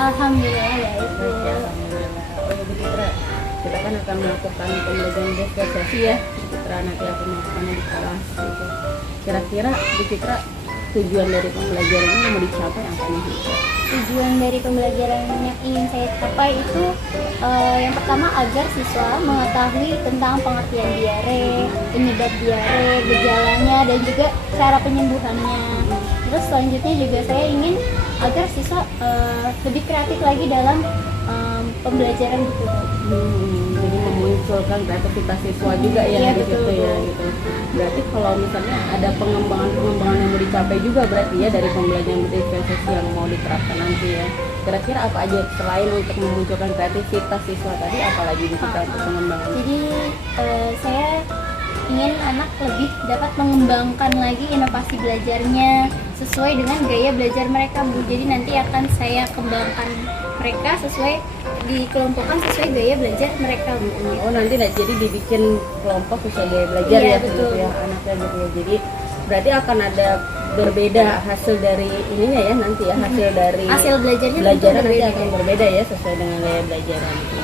Alhamdulillah baik Bu. Baik ya, alhamdulillah. Oh ya Bu Citra, kita kan akan melakukan pembelajaran diskusi ya Bu Citra, nanti aku melakukannya di kelas gitu. Kira-kira Bu Citra tujuan dari pembelajaran ini mau dicapai apa nih? Tujuan dari pembelajaran yang ingin saya capai itu yang pertama agar siswa mengetahui tentang pengertian diare, penyebab diare, gejalanya dan juga cara penyembuhannya. Terus selanjutnya juga saya ingin agar siswa lebih kreatif lagi dalam pembelajaran gitu. Jadi memunculkan kreativitas siswa juga ya, Iya, di situ betul. ya gitu. Berarti kalau misalnya ada pengembangan yang mau dicapai juga berarti ya dari pembelajaran diskusi yang mau diterapkan nanti ya. Kira-kira apa aja selain untuk memunculkan kreativitas siswa tadi, apalagi di kita untuk pengembangan? Jadi saya ingin anak lebih dapat mengembangkan lagi inovasi belajarnya sesuai dengan gaya belajar mereka Bu. Jadi nanti akan saya kembangkan mereka sesuai dikelompokkan sesuai gaya belajar mereka Bu. Oh nanti jadi dibikin kelompok sesuai gaya belajar Iya, ya, betul. gitu ya anaknya gitu ya. Jadi berarti akan ada berbeda hasil dari ininya ya nanti ya, hasil dari Hasil belajarnya tentu belajaran nanti berbeda. akan berbeda ya sesuai dengan gaya belajaran gitu.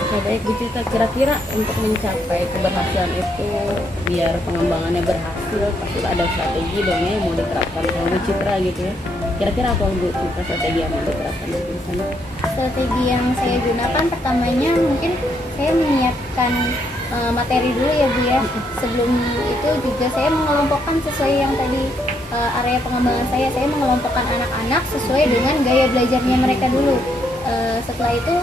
Oke baik Bu Citra, kira-kira untuk mencapai keberhasilan itu biar pengembangannya berhasil pasti ada strategi dong ya yang mau diterapkan sama Bu Citra gitu ya. Kira-kira apa Bu Citra strategi yang mau diterapkan di sana? Strategi yang saya gunakan pertamanya mungkin saya menyiapkan materi dulu ya Bu ya. Sebelum itu juga saya mengelompokkan sesuai yang tadi area pengembangan saya mengelompokkan anak-anak sesuai dengan gaya belajarnya mereka dulu. Setelah itu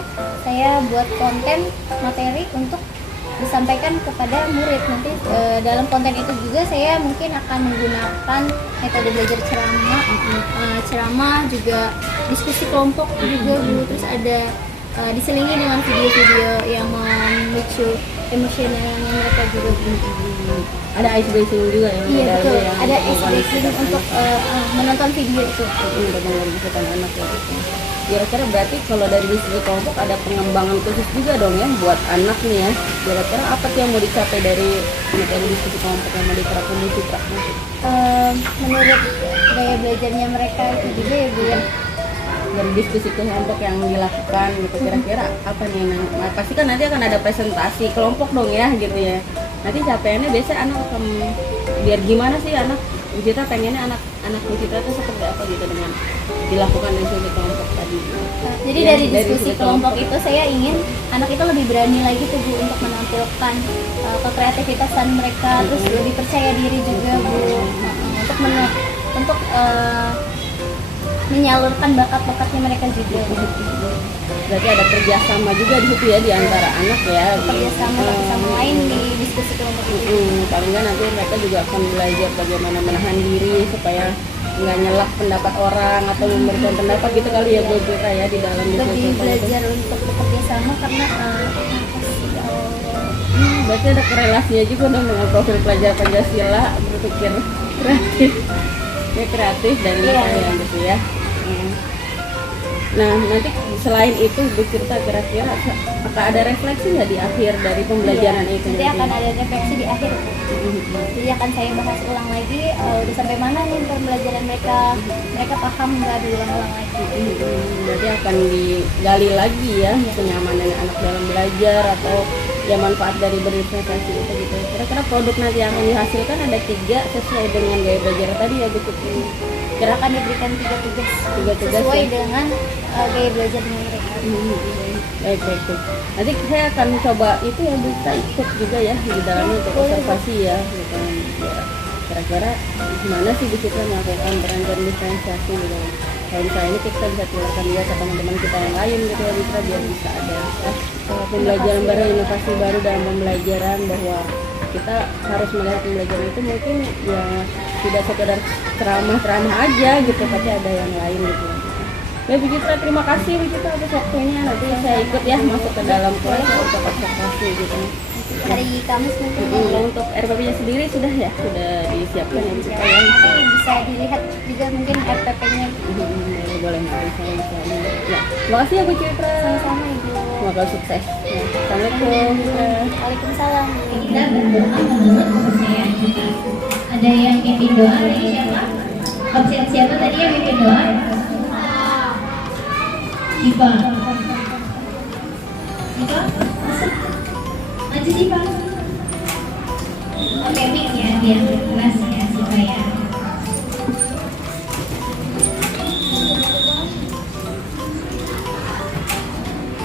saya buat konten materi untuk disampaikan kepada murid. Nanti dalam konten itu juga saya mungkin akan menggunakan metode belajar ceramah juga diskusi kelompok juga Bu. Terus ada diselingi dengan video-video yang memicu emosionalnya mereka juga Bu. Ada ice breaking juga ya? Iya betul, ya, ada untuk SBC untuk menonton video itu. untuk mengelompokkan anak ya gitu. Kira-kira berarti kalau dari diskusi kelompok ada pengembangan khusus juga dong ya buat anak nih ya. Kira-kira apa sih yang mau dicapai dari materi diskusi kelompok yang mau diterapkan di Citra? Menurut gaya belajarnya mereka itu juga ya Bu ya. Dari diskusi kelompok yang dilakukan gitu, kira-kira apa nih? Nah, pasti kan nanti akan ada presentasi kelompok dong ya gitu ya. Nanti capaiannya biasanya anak akan biar gimana sih anak kita pengennya anak kita tuh seperti apa gitu dengan dilakukan diskusi kelompok tadi. Jadi Ya, dari diskusi kelompok itu saya ingin anak itu lebih berani lagi tuh Bu untuk menampilkan kekreativitasan mereka, terus lebih percaya diri juga Bu untuk menyalurkan bakat-bakatnya mereka juga. Berarti ada kerjasama juga di situ ya di antara anak ya. Kerjasama satu sama lain di diskusi kelompok itu. Paling nggak nanti mereka juga akan belajar bagaimana menahan diri supaya nggak nyelak pendapat orang atau memberikan pendapat gitu kali ya Bu Citra ya di dalam diskusi Lebih kelompok. belajar untuk bekerja sama karena Berarti ada korelasinya juga dong dengan profil pelajar Pancasila, berpikir kreatif ya, kreatif dan lain gitu ya. Nah nanti selain itu Bu Citra, kira-kira apa ada refleksi nggak di akhir dari pembelajaran itu? nanti akan ada refleksi di akhir. Jadi akan saya bahas ulang lagi udah sampai mana nih pembelajaran mereka paham nggak, diulang-ulang lagi. Berarti akan digali lagi ya kenyamanan anak dalam belajar atau ya manfaat dari berinvestasi itu gitu. Kira-kira produk nanti yang akan dihasilkan ada 3 sesuai dengan gaya belajar tadi ya Bu Citra. Kira akan diberikan 3 tugas sesuai dengan gaya belajarnya mereka. Baik. Nanti saya akan coba itu ya Bu, kita ikut juga ya di dalamnya untuk observasi ya gitu. Ya, kira-kira gimana sih Bu Citra melakukan perancangan diferensiasi gitu. Kalau misalnya ini kita bisa tularkan juga ke teman-teman kita yang lain gitu ya Bu Citra, biar bisa ada pembelajaran baru, inovasi baru dalam pembelajaran, bahwa kita harus melihat pembelajaran itu mungkin ya tidak sekedar ceramah aja gitu, tapi ada yang lain gitu. Baik Bu Citra, terima kasih Bu Citra atas waktunya. Nanti saya ikut ya masuk ke dalam kelas untuk observasi gitu. Hari Kamis mungkin Kalau untuk RPP-nya sendiri sudah disiapkan ya Bu Citra ya. nanti bisa dilihat juga mungkin RPP-nya. Boleh nanti saya bisa lihat. Ya, terima kasih ya Bu Citra. Sama-sama Ibu. Semoga sukses. Ya, Assalamualaikum. Waalaikumsalam. Kita berdoa menurut kepercayaan kita. Ada yang mimpin doa tadi siapa? Absen siapa tadi yang mimpin doa? Siva. Siva, masuk. Maju Siva. Oke, mic ya, biar jelas ya Siva ya.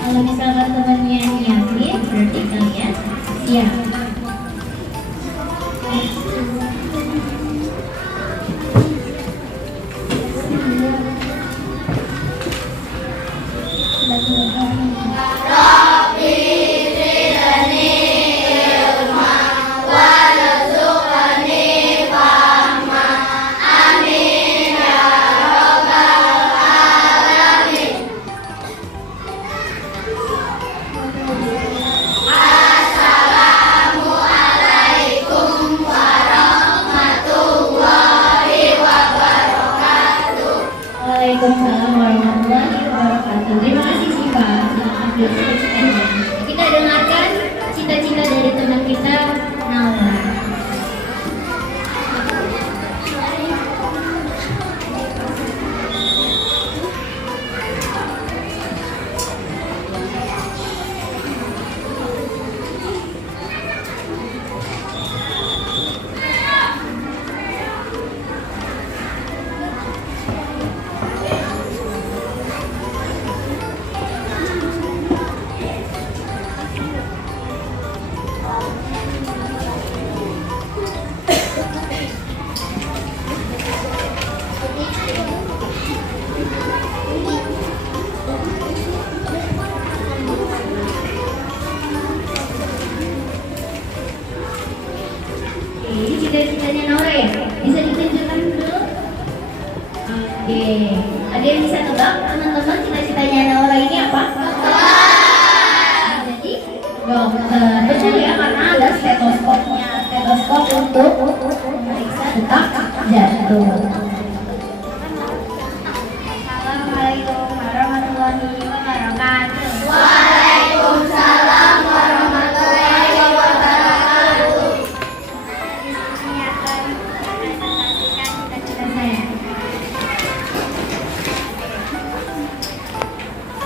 Kalau misalkan temannya nyiapin, berarti kalian siap. Waalaikumsalam warahmatullahi wabarakatuh. Terima kasih Siva. Kita dengarkan cita-cita dari teman kita, Naura. Ini cita-citanya Naura ya? Bisa ditunjukkan dulu? Oke. Ada yang bisa tebak teman-teman cita-citanya Naura ini apa? Jadi dokter. Betul ya, karena ada stetoskopnya. Stetoskop untuk memeriksa detak jantung. Assalamualaikum warahmatullahi wabarakatuh. Waalaikumsalam warahmatullahi wabarakatuh.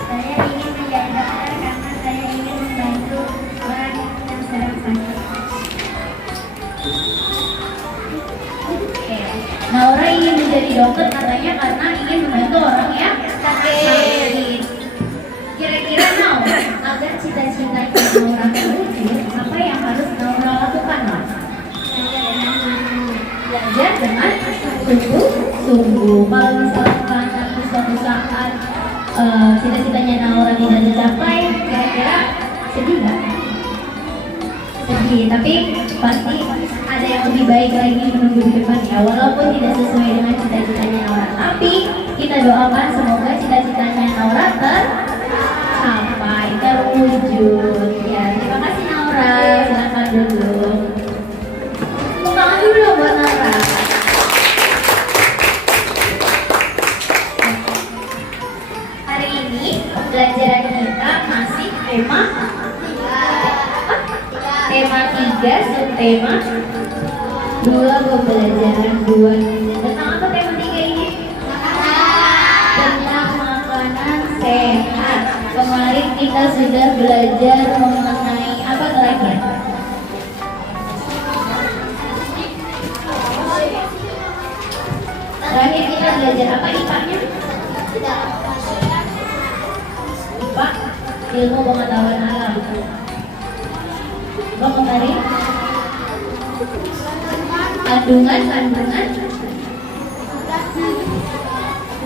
Saya ingin menjadi dokter karena saya ingin membantu orang yang sedang sakit. Oke. Naura ingin menjadi dokter katanya karena ingin membantu orang yang sakit. Kira-kira mau agar cita-citanya Naura terwujud, apa yang harus Naura lakukan, Mas? Belajar dengan sungguh-sungguh. Kalau misalkan nanti suatu saat cita-citanya Naura tidak tercapai, kira-kira sedih nggak? Sedih, tapi pasti ada yang lebih baik lagi menunggu di depan ya. Walaupun tidak sesuai dengan cita-citanya Naura, tapi kita doakan semoga cita-citanya Naura tercapai, terwujud. Ya, terima kasih Naura. Silakan dulu. Tepuk tangan dulu buat Naura. Hari ini pembelajaran kita masih tema 3, subtema 2, pembelajaran 2. Tentang apa tema 3 ini? Tentang makanan sehat. Kemarin kita sudah belajar mengenai apa terakhir? Terakhir kita belajar apa IPA-nya? IPA, ilmu pengetahuan alam. Bang kemarin kandungan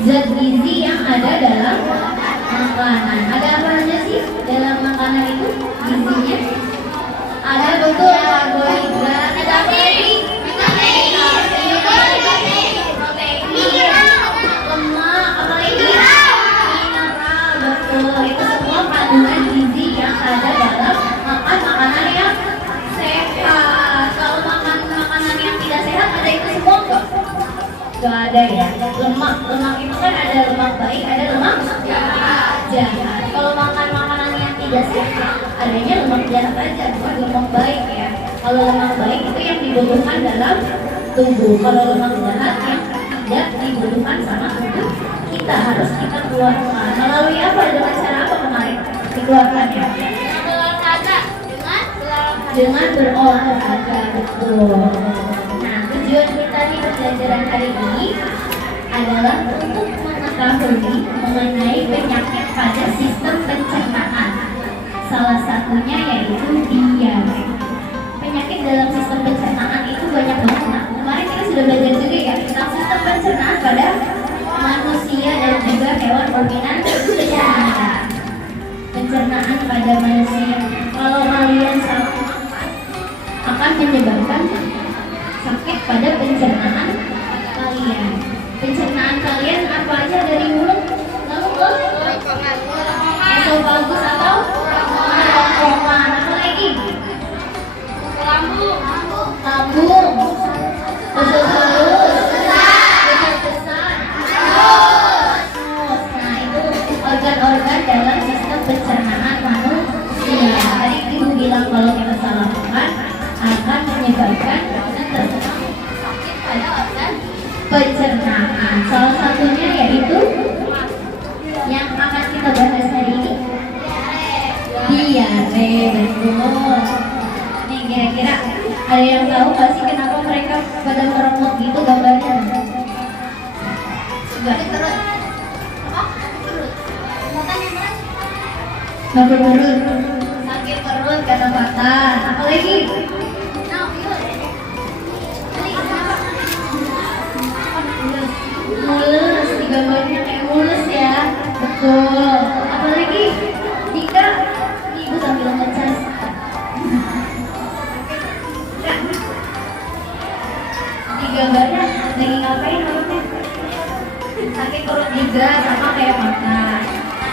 zat gizi yang ada dalam makanan. Ada apa aja sih dalam makanan itu gizinya? Ada betul karbohidrat, ada protein, lemak, apa lagi? Mineral, betul. Itu semua kandungan gizi yang ada dalam makan makanan yang sehat. Kalau makan makanan yang tidak sehat, ada itu semua enggak? Gak ada ya. Lemak itu kan ada lemak baik, ada lemak jahat. Kalau makan makanan yang tidak sehat, adanya lemak jahat aja, bukan lemak baik ya. Kalau lemak baik itu yang dibutuhkan dalam tubuh. Kalau lemak jahat yang tidak dibutuhkan sama tubuh kita. kita harus kita keluarkan. Melalui apa? Dengan cara apa kemarin dikeluarkannya? Dengan berolahraga, betul. Nah, tujuan kita di pembelajaran hari ini adalah untuk mengetahui mengenai penyakit pada sistem pencernaan. Salah satunya yaitu diare. Penyakit dalam sistem pencernaan itu banyak banget. Nah, kemarin kita sudah belajar juga ya tentang sistem pencernaan pada manusia dan juga hewan ruminan pencernaan pada manusia. Kalau kalian akan menyebabkan sakit pada pencernaan kalian. Pencernaan kalian apa aja dari mulut lalu ke esofagus atau kerongkongan, apa lagi? Lambung, usus halus, usus besar, nah itu organ-organ dalam sistem pencernaan manusia. Tadi ibu bilang kalau kita salah makan akan menyebabkan sakit pada organ pencernaan. Salah satunya yaitu yang akan kita bahas hari ini, diare. Betul. Nih kira-kira ada yang tahu nggak sih kenapa mereka pada meremut gitu gambarnya? Sakit perut. Sakit perut kata-kata. Apa lagi? Mulus, di gambarnya kayak mulus ya. Betul. Apalagi jika ibu sambil ngecas. Di gambarnya lagi ngapain perutnya? Sakit perut juga sama kayak makan.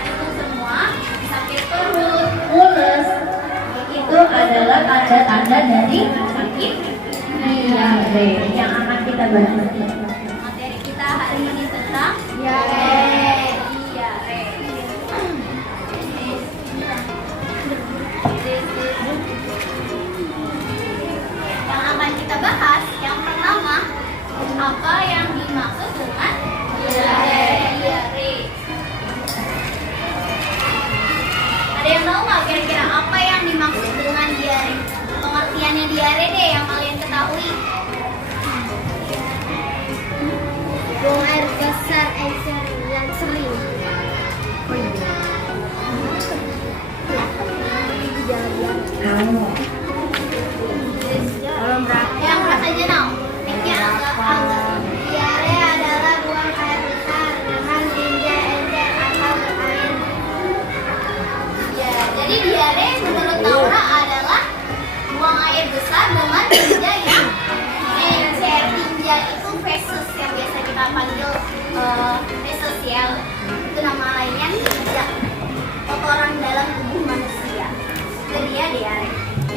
Itu semua sakit perut, mulus itu adalah tanda-tanda dari sakit diare yang akan kita bahas. Materi kita hari ini tentang diare. Yang akan kita bahas yang pertama, apa yang dimaksud dengan diare? Ada yang tahu nggak kira-kira apa yang dimaksud dengan diare? Pengertiannya diare deh yang kalian ketahui. Buang air besar yang sering. Yang keras aja dong. Mic-nya agak. Diare adalah buang air besar dengan tinja encer atau berair. Ya, jadi diare menurut Laura adalah buang air besar dengan tinja yang encer. Tinja itu feses yang biasa kita panggil feses ya. Itu nama lainnya tinja. Kotoran dalam tubuh manusia. Itu dia diare.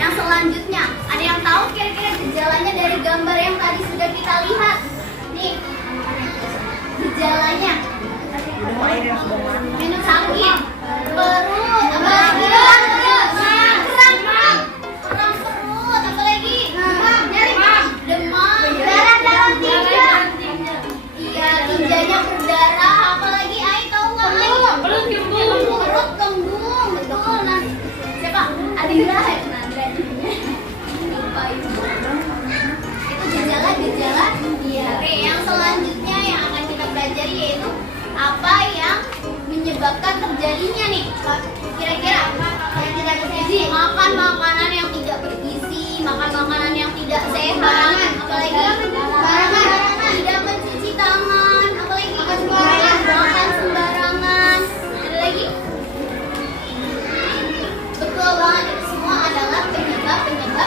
Yang selanjutnya, ada yang tahu kira-kira gejalanya dari gambar yang tadi sudah kita lihat? Nih, gejalanya minum sakit, perut, apa lagi? Kram perut, apa lagi? Demam, darah dalam tinja. Iya, tinjanya berdarah, apa lagi? Ai tahu nggak? Perut kembung, betul. Nah, siapa? Adira. Itu gejala-gejala diare. Yang selanjutnya yang akan kita pelajari yaitu apa yang menyebabkan terjadinya nih. Kira-kira yang tidak bergizi, makan makanan yang tidak bergizi, makan makanan yang tidak sehat, apalagi tidak mencuci tangan, apalagi makan sembarangan. Ada lagi? Betul banget, itu semua adalah penyebab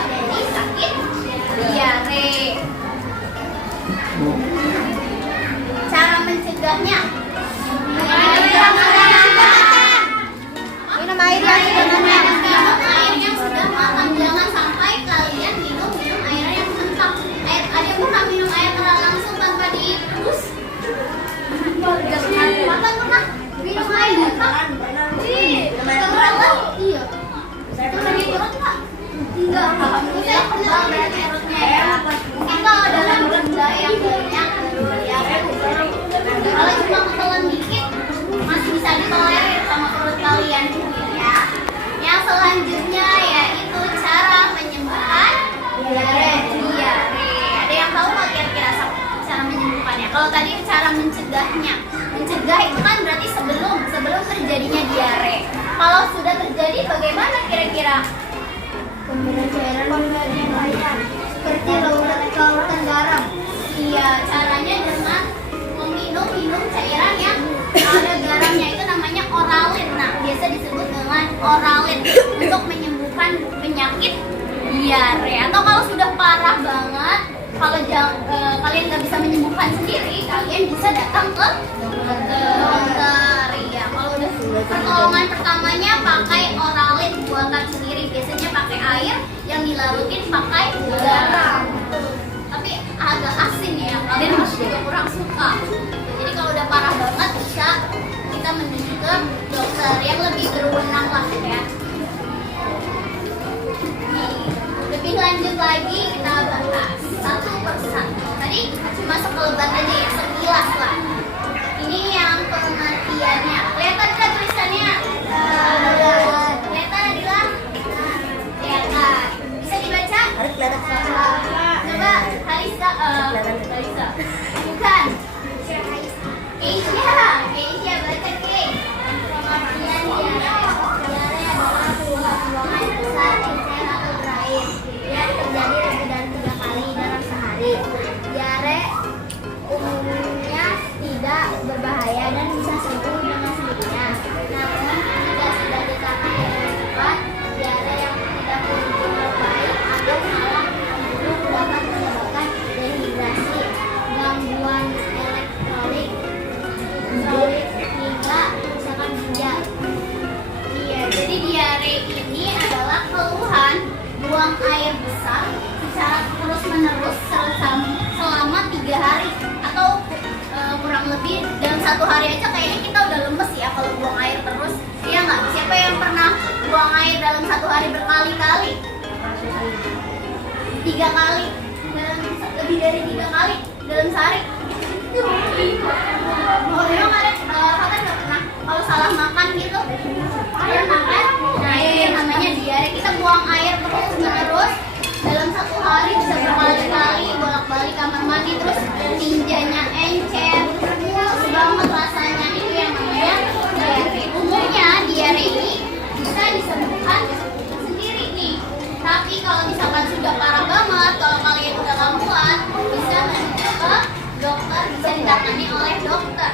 dari sakit diare. Cara mencegahnya minum air yang sudah matang. Jangan sampai kalian minum air yang mentah. Ada yang pernah minum air langsung tanpa direbus? Makan pernah minum air mentah? Iya. Itu lagi perut nggak? Enggak, alhamdulillah kebal berarti perutnya ya. Mungkin kalau dalam benda yang banyak, ya. Kalau cuma ketelan dikit, mencegahnya. Mencegah itu kan berarti sebelum terjadinya diare. Kalau sudah terjadi bagaimana kira-kira? Pemberian cairan seperti lautan garam. Iya, caranya dengan minum cairan yang ada garamnya, itu namanya oralit. Nah, biasa disebut dengan oralit untuk menyembuhkan penyakit diare. Atau kalau sudah parah banget, kalau kalian nggak bisa menyembuhkan sendiri, kalian bisa datang ke dokter. Ya, kalau udah pertolongan pertamanya pakai oralit buatan sendiri, biasanya pakai air yang dilarutin pakai garam. Tapi agak asin ya, kalian masih juga kurang suka. Jadi kalau udah parah banget bisa kita menuju ke dokter yang lebih berwenang lah ya. Nih, lebih lanjut lagi kita bahas satu persatu. Tadi cuma sekelebat aja ya, sekilas lah. Ini yang pengertiannya. Kelihatan kan tulisannya? Kelihatan Adila? Kelihatan. Bisa dibaca? Harus kelihatan. Coba Halisa. Halisa. Bukan. Keisha baca Ke. Pengertian diare adalah buangan besar, encer atau terakhir yang terjadi lebih dari 3 kali dalam sehari. Diare umumnya tidak berbahaya dan bisa sembuh dengan sendirinya. Namun jika sudah ditangani dengan cepat, diare yang tidak kunjung baik atau malah buruk dapat menyebabkan dehidrasi, gangguan elektrolit, hingga kerusakan ginjal. Iya, jadi diare ini adalah keluhan buang air besar secara terus-menerus selama 3 hari atau kurang lebih dalam 1 hari aja kayaknya kita udah lemes ya kalau buang air terus. Iya nggak? Siapa yang pernah buang air dalam 1 hari berkali-kali? 3 kali, lebih dari 3 kali dalam sehari. Memang ada kalian nggak pernah kalau salah makan gitu kalian makan, nah itu yang namanya diare. Kita buang air terus menerus dalam 1 hari bisa berkali-kali bolak-balik kamar mandi, terus tinjanya encer, terus banget rasanya, itu yang namanya diare. Umumnya diare ini bisa disembuhkan sendiri nih, tapi kalau misalkan sudah parah banget, kalau kalian udah gak kuat, bisa menuju ke dokter, bisa ditangani oleh dokter.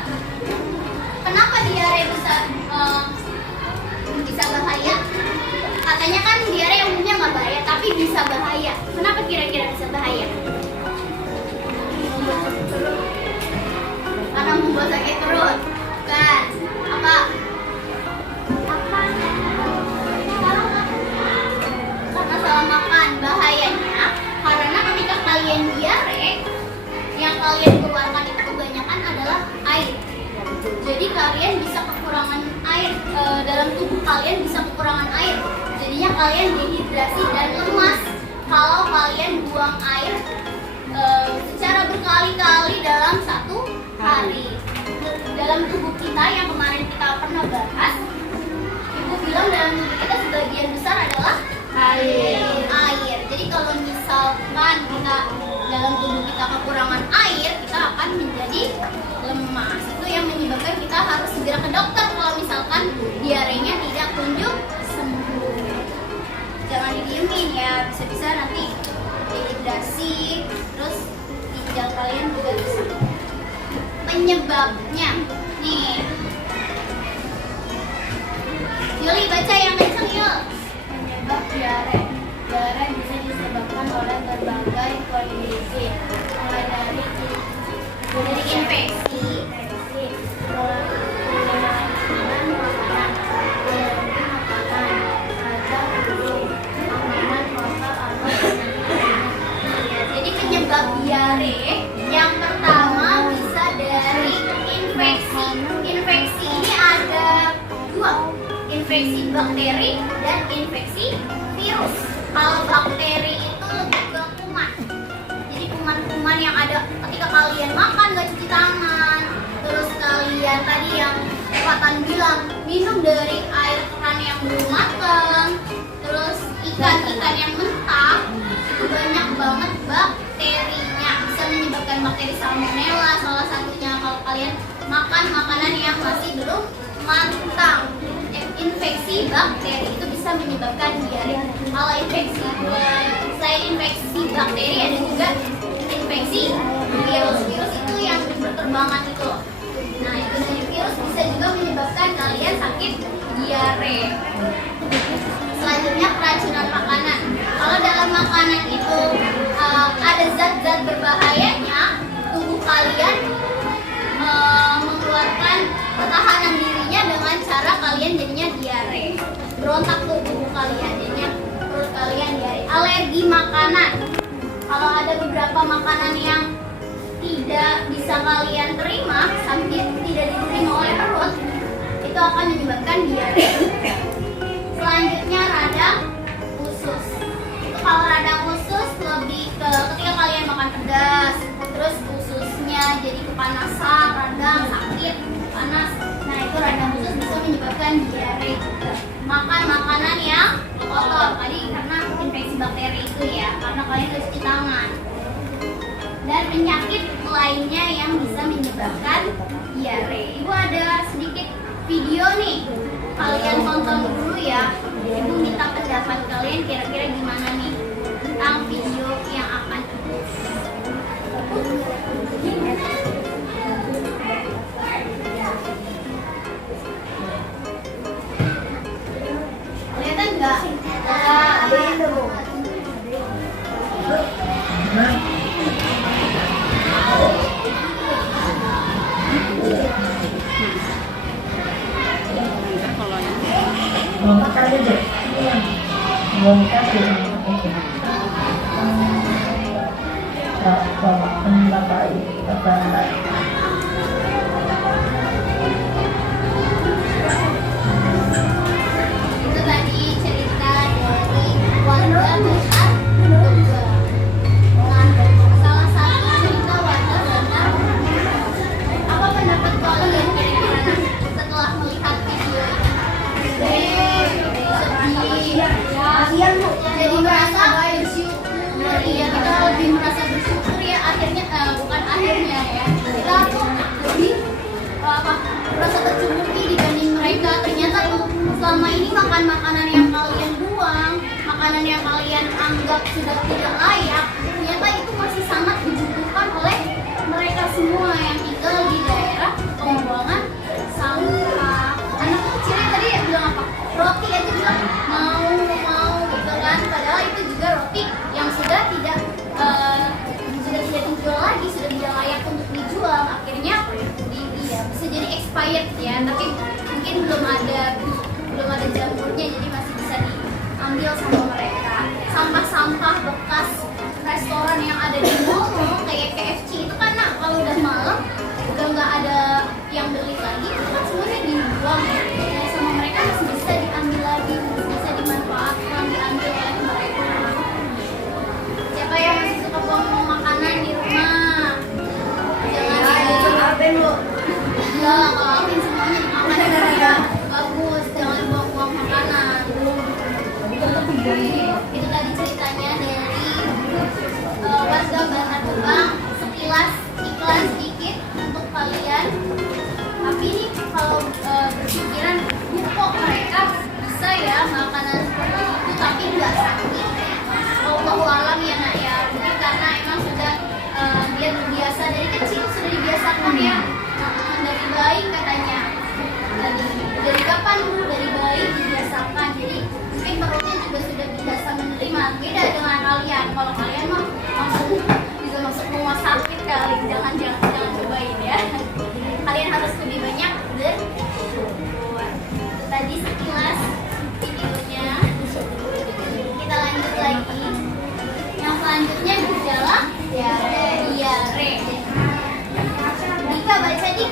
Kenapa diare bisa bahaya? Katanya kan diare umumnya nggak bahaya, tapi bisa bahaya. Kenapa kira-kira bisa bahaya? Karena membuat sakit perut, kan? Apa? Karena salah makan. Bahayanya karena ketika kalian diare, yang kalian keluarkan itu kebanyakan adalah air. Jadi kalian bisa kekurangan air, dalam tubuh kalian bisa kekurangan air. Jadinya kalian dehidrasi dan lemas kalau kalian buang air secara berkali-kali dalam 1 hari. Dalam tubuh kita yang kemarin kita pernah bahas, ibu bilang dalam tubuh kita sebagian besar adalah air. Jadi kalau misalkan kita dalam tubuh kita kekurangan air, kita akan menjadi lemas. Itu yang menyebabkan kita harus segera ke dokter kalau misalkan diarenya tidak kunjung sembuh. Jangan didiemin ya, bisa-bisa nanti dehidrasi, terus ginjal kalian juga bisa. Penyebabnya nih, Yuli baca yang kenceng Yul. Penyebab diare. Diare bisa disebabkan oleh berbagai kondisi, mulai dari infeksi, makanan, makanan kotor atau jadi penyebab diare yang pertama bisa dari infeksi. Infeksi ini ada 2, infeksi bakteri dan infeksi virus. Kalau bakteri itu lebih ke kuman. Jadi kuman-kuman yang ada ketika kalian makan gak cuci tangan, terus kalian tadi yang Fatan bilang minum dari air keran yang belum matang, terus ikan-ikan yang mentah, itu banyak banget bakterinya. Bisa menyebabkan bakteri salmonella salah satunya. Kalau kalian makan makanan yang masih belum matang. Infeksi bakteri itu bisa menyebabkan diare. Kalau infeksi selain infeksi bakteri ada juga infeksi virus itu yang berterbangan itu. Nah, itu dari virus bisa juga menyebabkan kalian sakit diare. Selanjutnya keracunan makanan. Kalau dalam makanan itu ada zat-zat berbahayanya, tubuh kalian mengeluarkan pertahanan dirinya dengan cara kalian jadinya diare. Berontak tubuh kalian jadinya perut kalian diare. Alergi makanan. Kalau ada beberapa makanan yang tidak bisa kalian terima sampai tidak diterima oleh perut, itu akan menyebabkan diare. Selanjutnya radang usus. Itu kalau radang usus lebih ke ketika kalian makan pedas, terus ususnya jadi kepanasan, radang, sakit, panas. Nah, itu radang usus bisa menyebabkan diare juga. Makan makanan yang kotor tadi karena infeksi bakteri itu ya, karena kalian harus cuci tangan. Dan penyakit lainnya yang bisa menyebabkan diare. Ibu ada sedikit video nih, kalian tonton dulu ya. Ibu minta pendapat kalian kira-kira gimana nih tentang video yang akan kelihatan nggak? Itu tadi cerita dari warga melihat domba. Salah satu cerita warga benar. Apa pendapat kalian kira-kira setelah melihat video ini? Sedih, jadi merasa bersyukur. Iya, kita lebih merasa bersyukur ya. Akhirnya bukan akhirnya ya. Kita lebih merasa tercukupi dibanding mereka. Ternyata tuh selama ini makan makanan yang kalian buang, makanan yang kalian anggap sudah tidak layak, ternyata itu masih sangat dibutuhkan oleh mereka semua yang tinggal di daerah pembuangan sampah. Anak kecilnya tadi ya bilang apa? Roti aja bilang mau gitu kan, padahal itu juga roti yang sudah tidak dijual lagi, sudah tidak layak untuk dijual. Akhirnya bisa jadi expired ya, tapi mungkin belum ada jamurnya, jadi masih bisa diambil sama mereka. Sampah-sampah bekas restoran yang ada di mall kayak KFC itu kan, nah, kalau udah malam udah nggak ada yang beli lagi, itu kan semuanya dibuang ya. Nah, sama mereka masih bisa diambil lagi, masih bisa dimanfaatkan, diambil oleh mereka. Siapa yang masih suka buang makanan di rumah? Jangan lu. Enggak, kalau Alvin semuanya dimakan ya. Bagus, jangan buang-buang makanan. Itu tadi ceritanya dari warga Bantar Gebang. Sekilas iklan sedikit untuk kalian. Tapi ini kalau berpikiran, kok mereka bisa ya makanan seperti itu tapi nggak sakit. Allahu alam ya nak ya. Mungkin karena emang sudah dia terbiasa dari kecil, sudah dibiasakan ya. Dari bayi katanya. Dari kapan dulu? Dari bayi dibiasakan. Jadi mungkin perutnya juga sudah biasa menerima. Beda dengan kalian. Kalau kalian mah langsung bisa masuk rumah sakit kali. Jangan cobain ya. Kalian harus lebih banyak bersyukur. Tadi sekilas videonya. Kita lanjut lagi. Yang selanjutnya gejala diare. Dika baca dik.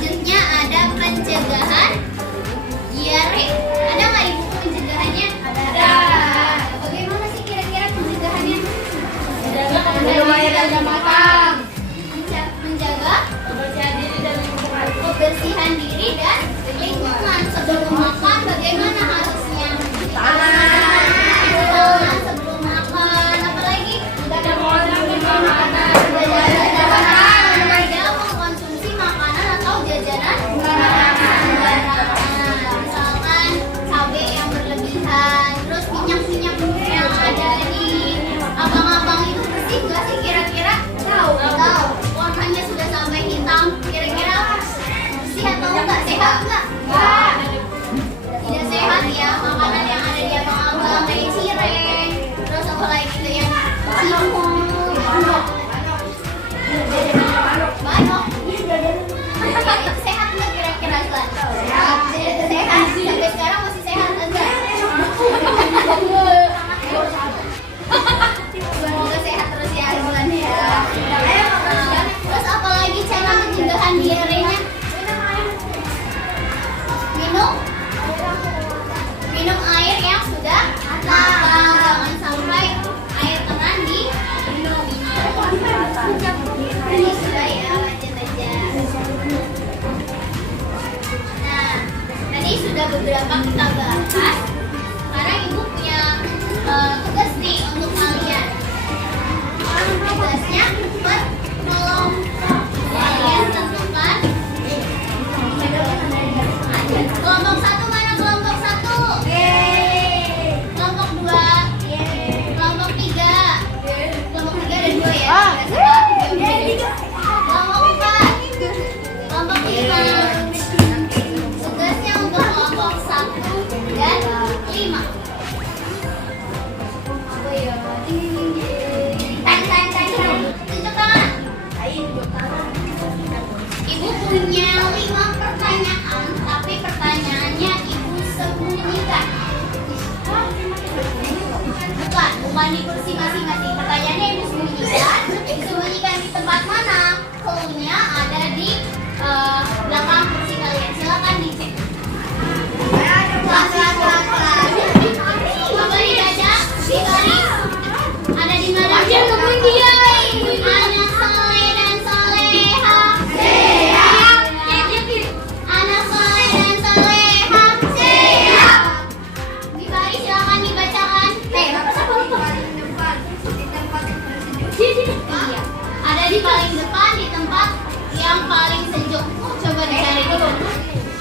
Selanjutnya ada pencegahan diare. Ada nggak di buku pencegahannya? Ada. Bagaimana sih kira-kira pencegahannya? Minum air yang matang. Menjaga kebersihan diri dan lingkungan. Sebelum makan bagaimana harusnya? Tangan sebelum makan. Apalagi? Tidak mengkonsumsi makanan atau jajanan sembarangan. Misalkan cabai yang berlebihan, terus minyak-minyak yang ada di abang-abang itu bersih nggak sih kira-kira? Tahu. Warnanya sudah sampai hitam. Kira-kira bersih atau enggak? Sehat enggak? Tidak sehat ya. Makanan yang ada di abang-abang kayak cireng, terus apa lagi itu yang cimol, banyak. Itu sehat nggak kira-kira Zlan? Sehat. Sampai sekarang masih sehat enggak? Semoga sehat terus ya Zlan ya. Terus apalagi cara pencegahan diarenya? Minum air yang sudah matang. Jangan sampai air tenan diminum. Ini sudah ya, lanjut aja. Nah, tadi sudah beberapa kita bahas. Sekarang ibu punya tugas nih untuk kalian. Tugasnya berkelompok. Kalian tentukan kelompok satu mana kelompok satu? Kelompok dua? Kelompok tiga? Kelompok tiga ada dua ya? Kelompok empat? Kelompok lima? Tugasnya untuk kelompok satu dan lima. Tunjuk tangan. Ibu punya 5 pertanyaan, tapi pertanyaannya ibu sembunyikan. Bukan di kursi masing-masing. Pertanyaannya ibu sembunyikan. Sembunyikan di tempat mana? Clue-nya ada di belakang kursi kalian. Silakan dicek. Coba dibaca. Di garis. Ada di mana? Dia. Anak soleh dan soleha. Anak soleh dan soleha. Di baris silakan dibacakan. Iya. Ada di paling depan di tempat yang paling sejuk. Coba dicari di mana?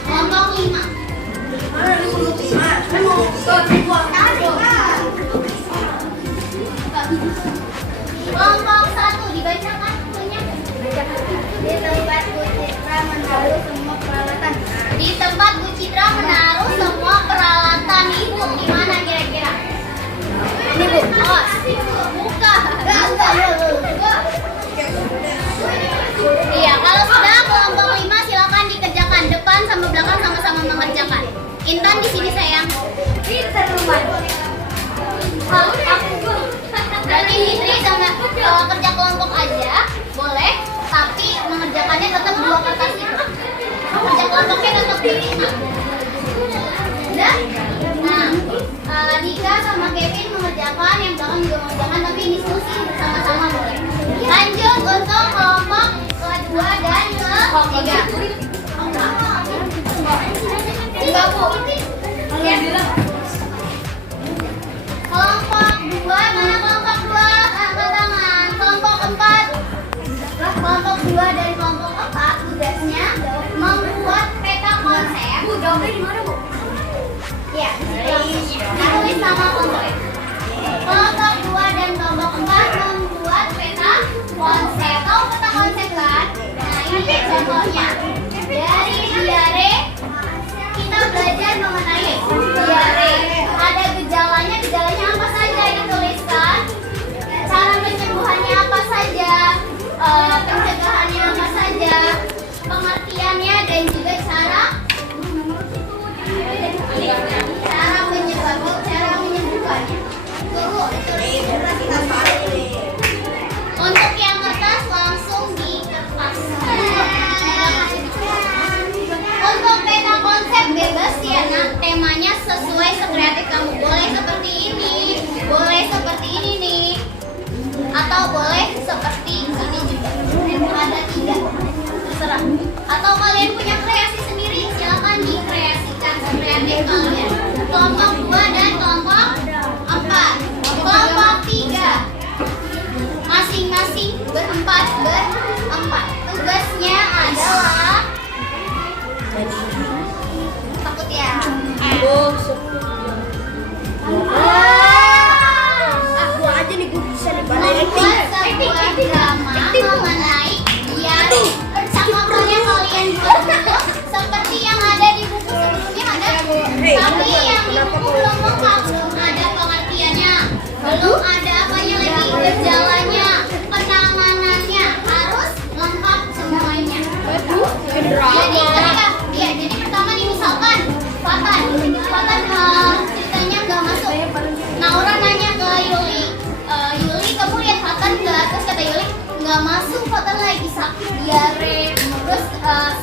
Kelompok 5. Kelompok 1 dibacakan punya. Di tempat Bu Citra menaruh semua peralatan. Di tempat Bu Citra menaruh semua peralatan ibu di mana kira-kira? Ini Bu. Oh, bukan. Iya, kalau sudah kelompok 5 silakan dikerjakan depan sama belakang sama-sama mengerjakan. Intan di sini sayang. Pintar rumah. Berarti Fitri sama kerja kelompok aja boleh, tapi mengerjakannya tetap 2 kertas itu. Kerja kelompoknya tetap di 5. Udah? Nah, Dika sama Kevin mengerjakan, yang belakang juga mengerjakan, tapi diskusi bersama-sama boleh. Lanjut untuk kelompok kedua dan ketiga. Enggak Bu. Kelompok 2, mana kelompok 2? Angkat tangan. Kelompok 4. Kelompok 2 dan kelompok 4 tugasnya membuat peta konsep. Bu, jawabnya di mana Bu? Ya, tulis nama kelompoknya. Kelompok 2 dan kelompok 4 membuat peta konsep. Tahu peta konsep kan? Nah, ini contohnya. Dari diare kita belajar mengenai diare. Ada gejalanya apa saja dituliskan. Cara penyembuhannya apa saja, pencegahannya apa saja, pengertiannya dan juga cara menyembuhkannya. Untuk yang kertas langsung di kertas. sesuai sekreatif kamu. Boleh seperti ini, boleh seperti ini nih, atau boleh seperti ini juga. Ada 3, terserah. Atau kalian punya kreasi sendiri, silakan dikreasikan sekreatif kalian. Kelompok 2 dan kelompok 4. Kelompok 3 masing-masing berempat. Tugasnya adalah takut ya. Aku aja nih, gue bisa nih Membuat sebuah drama mengenai diare. Percakapannya kalian buat dulu seperti yang ada di buku sebelumnya ada. Tapi yang di buku belum lengkap, belum ada pengertiannya, belum ada apanya lagi, gejalanya, penanganannya, harus lengkap semuanya. Jadi pertama nih misalkan Fatan ceritanya nggak masuk. Naura nanya ke Yuli, Yuli kamu lihat Fatan nggak? Terus kata Yuli nggak masuk, Fatan lagi sakit diare. Terus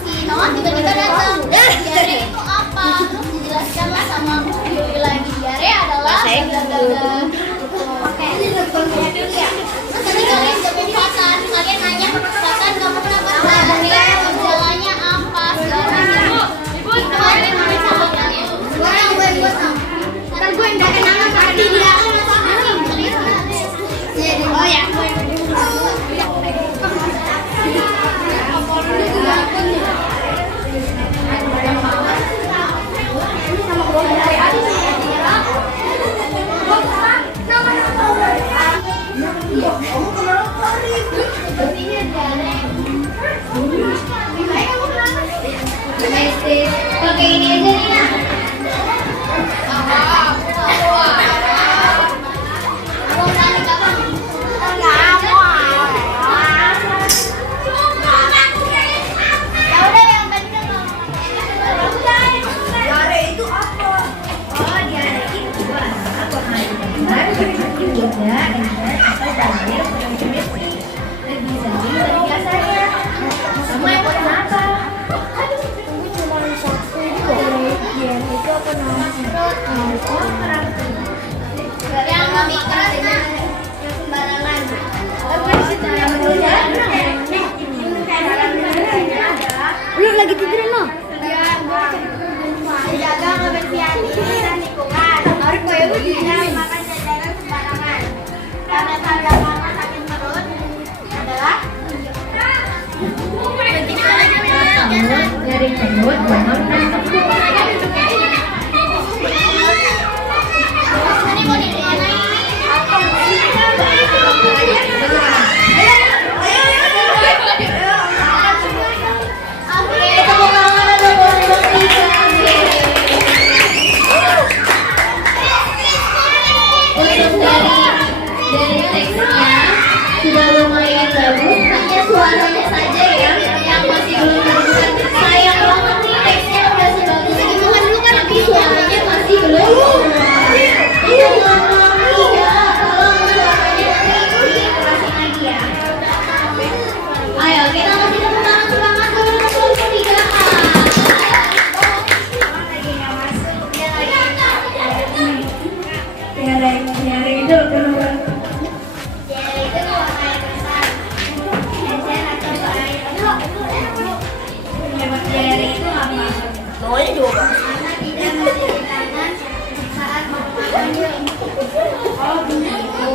si Noah tiba-tiba datang, diare itu apa? Terus dijelaskan lah sama Yuli lagi, diare adalah gagal. Oke, terus nanti kalian jawab Fatan, kalian nanya Fatan kamu kenapa diare? Gejalanya apa? Segala macam. Itu ada percakapannya. Sekarang gue ntar gue yang dari nama tadi dia. Oh ya. Pakai ini aja nih ya. Yang lebih keras nah, sembarangan. Lu lagi tidurin lo? Jaga kebersihan diri dan lingkungan. Harus tidak makan jajanan sembarangan. Tanda-tanda karena sakit perut adalah Dari perut, jangan menangkap. ini mau didenai. Oke, tepuk tangan untuk kelompok 3. Untuk dari teksnya sudah lumayan bagus, hanya suaranya saja ya yang masih belum bagus. Sayang banget nih teksnya udah sebagus itu tapi suaranya masih belum. Itu kelompok 3, tolong suaranya diikuti kerasin lagi ya. Ayo kita kasih tepuk tangan semangat dulu untuk kelompok 3. Tiara itu keluar. Tiara itu apa? Namanya juga. Oh begitu.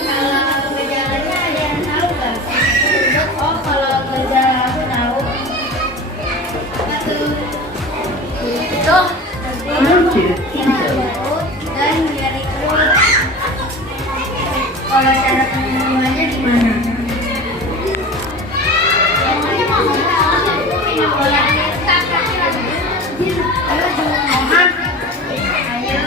Kalau gejalanya ada yang tahu nggak? Oh kalau gejala aku tahu. Itu dan nyeri perut. Kalau cara penyembuhannya gimana? Ayo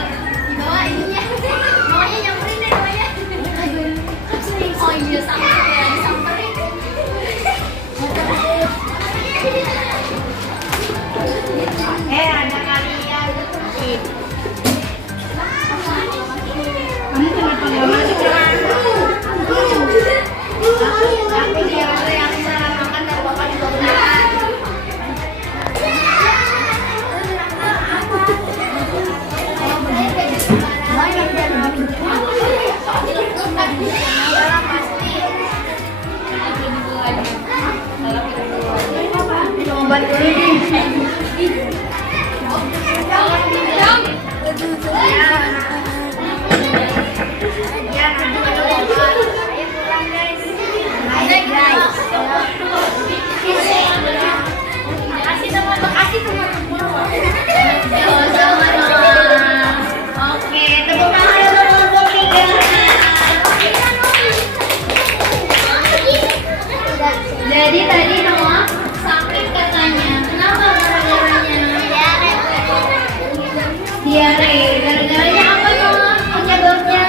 Sama-sama dong. Oke, tepuk tangan untuk kelompok 3. Jadi tadi Noah sakit katanya. Kenapa gara-garanya? Diare. Gara-garanya apa Noah? Penyebabnya?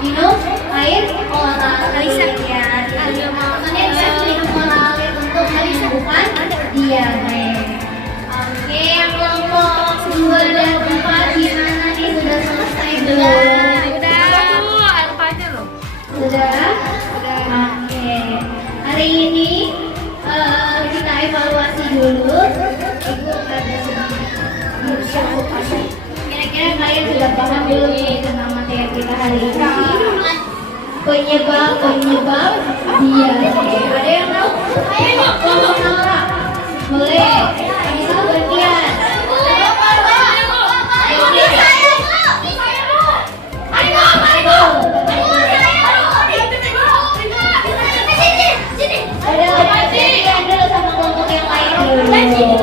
Minum air olahraga ya. Maksudnya minum olahraga untuk menyembuhkan diare. Oke, yang kelompok 2 dan 4 gimana nih? Sudah selesai belum? Sudah? Oke. Hari ini kita evaluasi dulu. Ibu ada sedikit. Kira-kira kalian sudah paham belum nih tentang materi kita hari ini? Penyebab diare. Ada yang tahu? Ayo, kelompok Nora. Boleh. Bisa gantian. Ada sama kelompok yang lain dulu.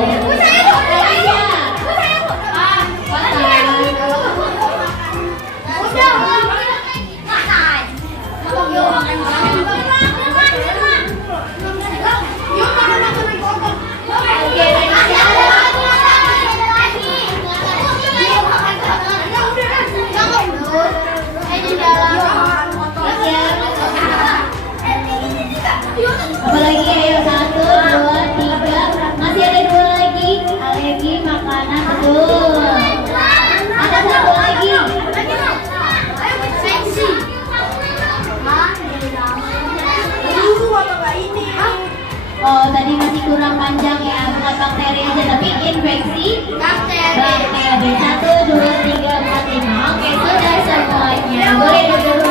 Apalagi ayo 1, 2, 3. Masih ada 2 lagi. Alergi makanan betul. Ada 1 lagi. Oh tadi masih kurang panjang ya. Bukan bakteri aja tapi infeksi bakteri. 1, 2, 3, 4, 5. Oke sudah semuanya. Boleh duduk.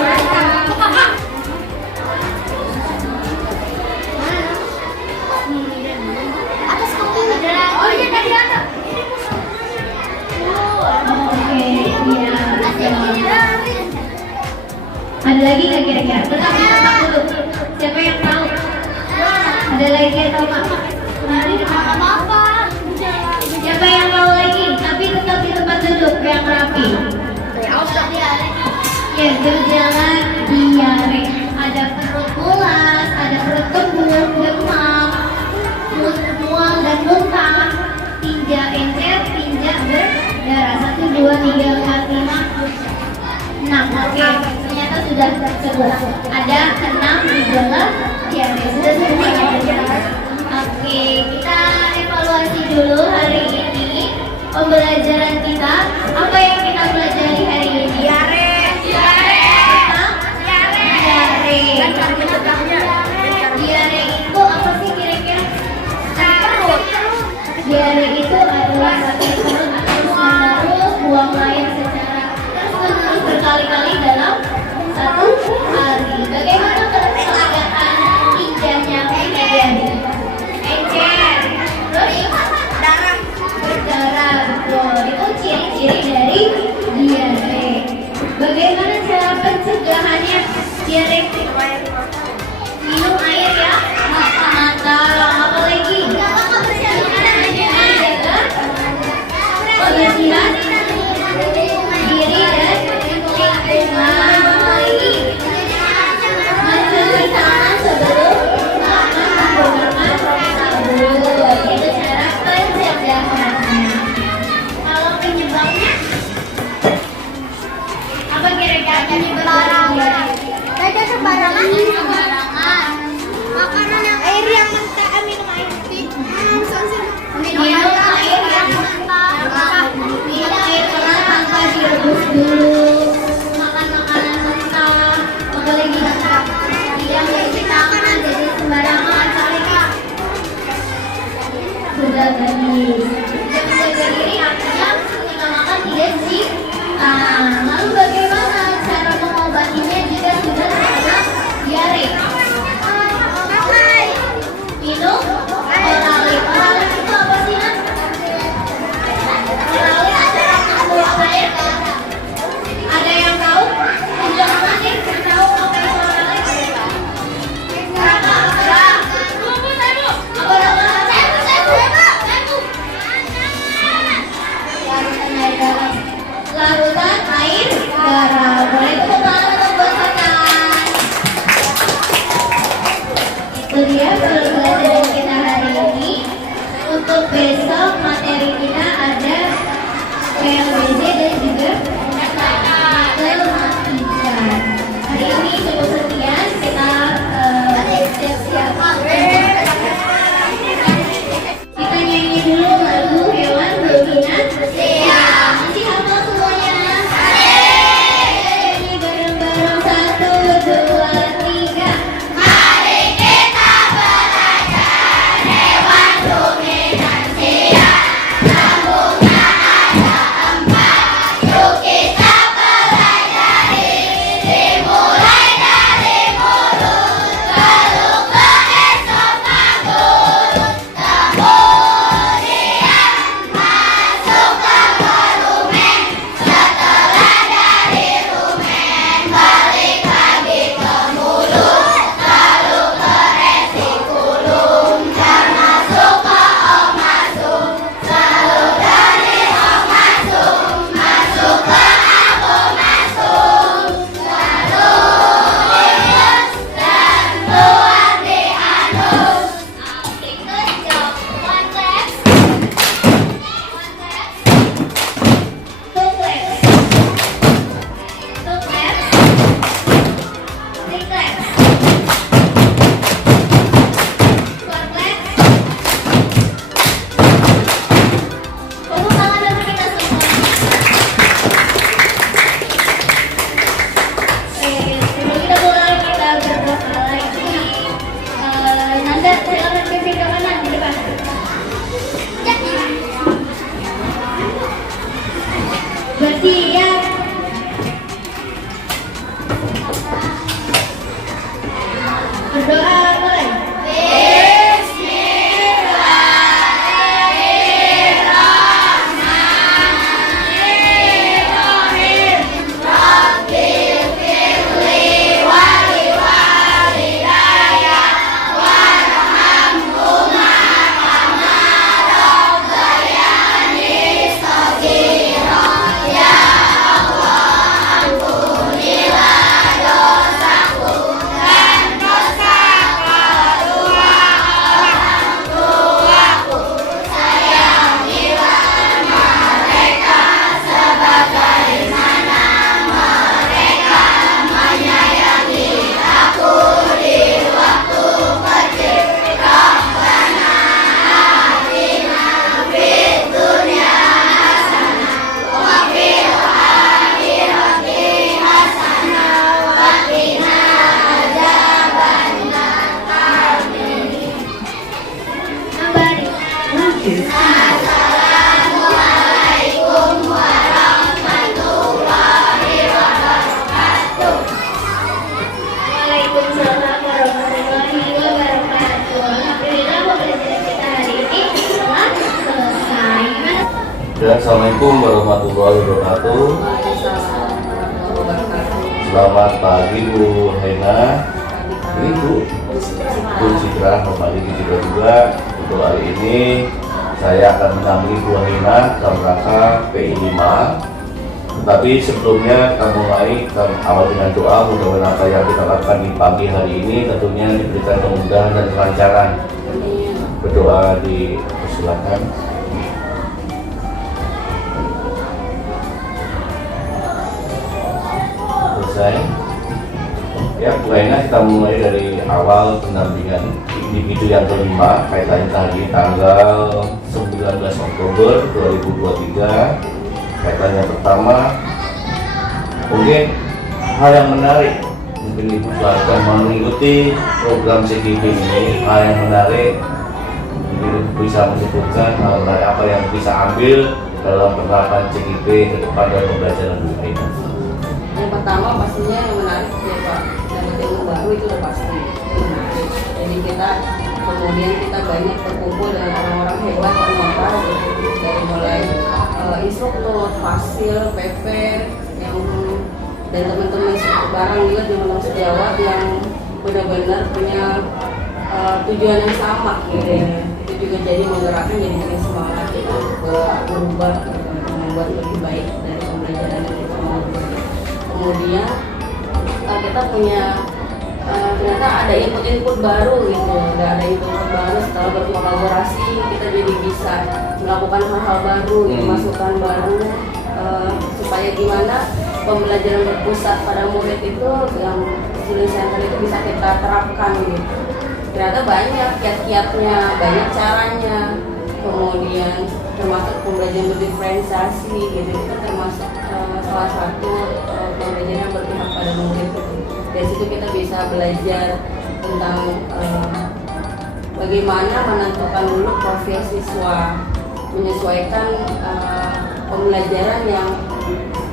Ada lagi nggak kira-kira? Bentar dulu. Siapa yang tahu? Ada lagi yang tahu Pak? Apa? Siapa yang tahu lagi? Tapi tetap di tempat duduk yang rapi. Ya, gejala diare. Ada perut mulas, ada perut kembung, demam, mual dan muntah, tinja encer, tinja berdarah. 1, 2, 3, 4, 5, 6. Oke, ternyata sudah tersebut. Ada 6 gejala diare. Sudah semuanya. Oke, kita evaluasi dulu hari ini pembelajaran kita. Apa yang kita pelajari hari ini? Diare. Diare itu apa sih kira-kira? Diare itu adalah sakit perut terus-menerus, buang air secara terus-menerus berkali-kali dalam 1 hari. Bagaimana keadaan tinjanya Mary? Encer, terus berdarah, betul. Itu ciri-ciri dari diare. Bagaimana cara pencegahannya diare? Minum air ya. Apa lagi? Jaga kebersihan diri dan lingkungan. Apa lagi? Mencuci tangan sebelum menggunakan sabun. Itu cara pencegahannya. Kalau penyebabnya apa kira-kira penyebabnya? Ada sembarangan. Makanan yang air yang mentah, minum air putih. diri. Menjaga diri artinya mengutamakan 3C. Lalu bagaimana cara mengobatinya jika sudah terkena diare? Minum Oralit. Oralit itu apa sih, Nak? Oralit adalah membuang air ke arah. Ada yang tahu? Tidak ada yang tahu apa itu Oralit? Larutan air garam. Boleh tepuk tangan untuk buatan. Itu dia pelajaran kita hari ini. Untuk besok materi kita ada PLBD dan juga matematika. Hari ini cukup sekian, kita siap-siap. Kita nyanyi dulu lagu hewan berbina. Siap. Masih hafal semuanya? Nyanyi bareng-bareng 1, 2, 3. Mari kita belajar hewan dominansia. Lambungnya ada 4. Yuk kita pelajari. Dimulai dari mulut, lalu ke esofagus. Kemudian masuk ke rumen. Setelah dari rumen balik lagi ke mulut, lalu ke retikulum. Dan masuk ke omasum. Lalu dari omasum masuk ke abomasum. Lalu virus dan keluar di anus. Ikut jawab. One left. Two left. Two left. Three left. Four left. Tepuk tangan untuk kita semua. Sebelum kita mulai, kita berdoa lagi. Nanda, silakan pimpin ke kanan di depan. Bersiap. Berdoa mulai. Waalaikumsalam warahmatullahi wabarakatuh. Alhamdulillah pembelajaran kita hari ini telah selesai. Ya, Assalamualaikum warahmatullahi wabarakatuh. Selamat pagi Bu Hena. Ini Bu Citra, selamat pagi juga. Untuk hari ini saya akan mengambil Bu Hena dalam rangka PI 5. Tetapi sebelumnya kita mulai awal dengan doa. Mudah-mudahan apa yang kita lakukan di pagi hari ini tentunya diberikan kemudahan dan kelancaran. Berdoa dipersilakan. Selesai. Ya, Bu Hena, kita mulai dari awal pendampingan individu yang kelima. Kaitannya tadi tanggal 19 Oktober 2023. Kaitan yang pertama, mungkin hal yang menarik, mungkin Ibu akan mengikuti program CGP ini. Hal yang menarik mungkin bisa menyebutkan hal apa yang bisa ambil dalam penerapan CGP ke depan dan pembelajaran Bu Haina. Yang pertama pastinya yang menarik ya Pak, dapat ilmu baru itu udah pasti menarik. Jadi kemudian kita banyak berkumpul dengan orang-orang hebat ternyata dari mulai instruktur, fasil, PP yang dan teman-teman barang juga teman-teman sejawat yang benar-benar punya tujuan yang sama gitu ya. Itu juga jadi menggerakkan jadi bikin semangat kita berubah membuat lebih baik dari pembelajaran yang kita mau buat. Kemudian kita punya ternyata ada input-input baru gitu, ada input baru setelah berkolaborasi kita jadi bisa melakukan hal-hal baru, gitu, masukan baru supaya gimana pembelajaran berpusat pada murid itu yang student center itu bisa kita terapkan gitu. Ternyata banyak kiat-kiatnya, banyak caranya, kemudian termasuk pembelajaran berdiferensiasi gitu, itu termasuk salah satu pembelajaran yang berpihak pada murid itu. Dari situ kita bisa belajar tentang bagaimana menentukan dulu profil siswa, menyesuaikan pembelajaran yang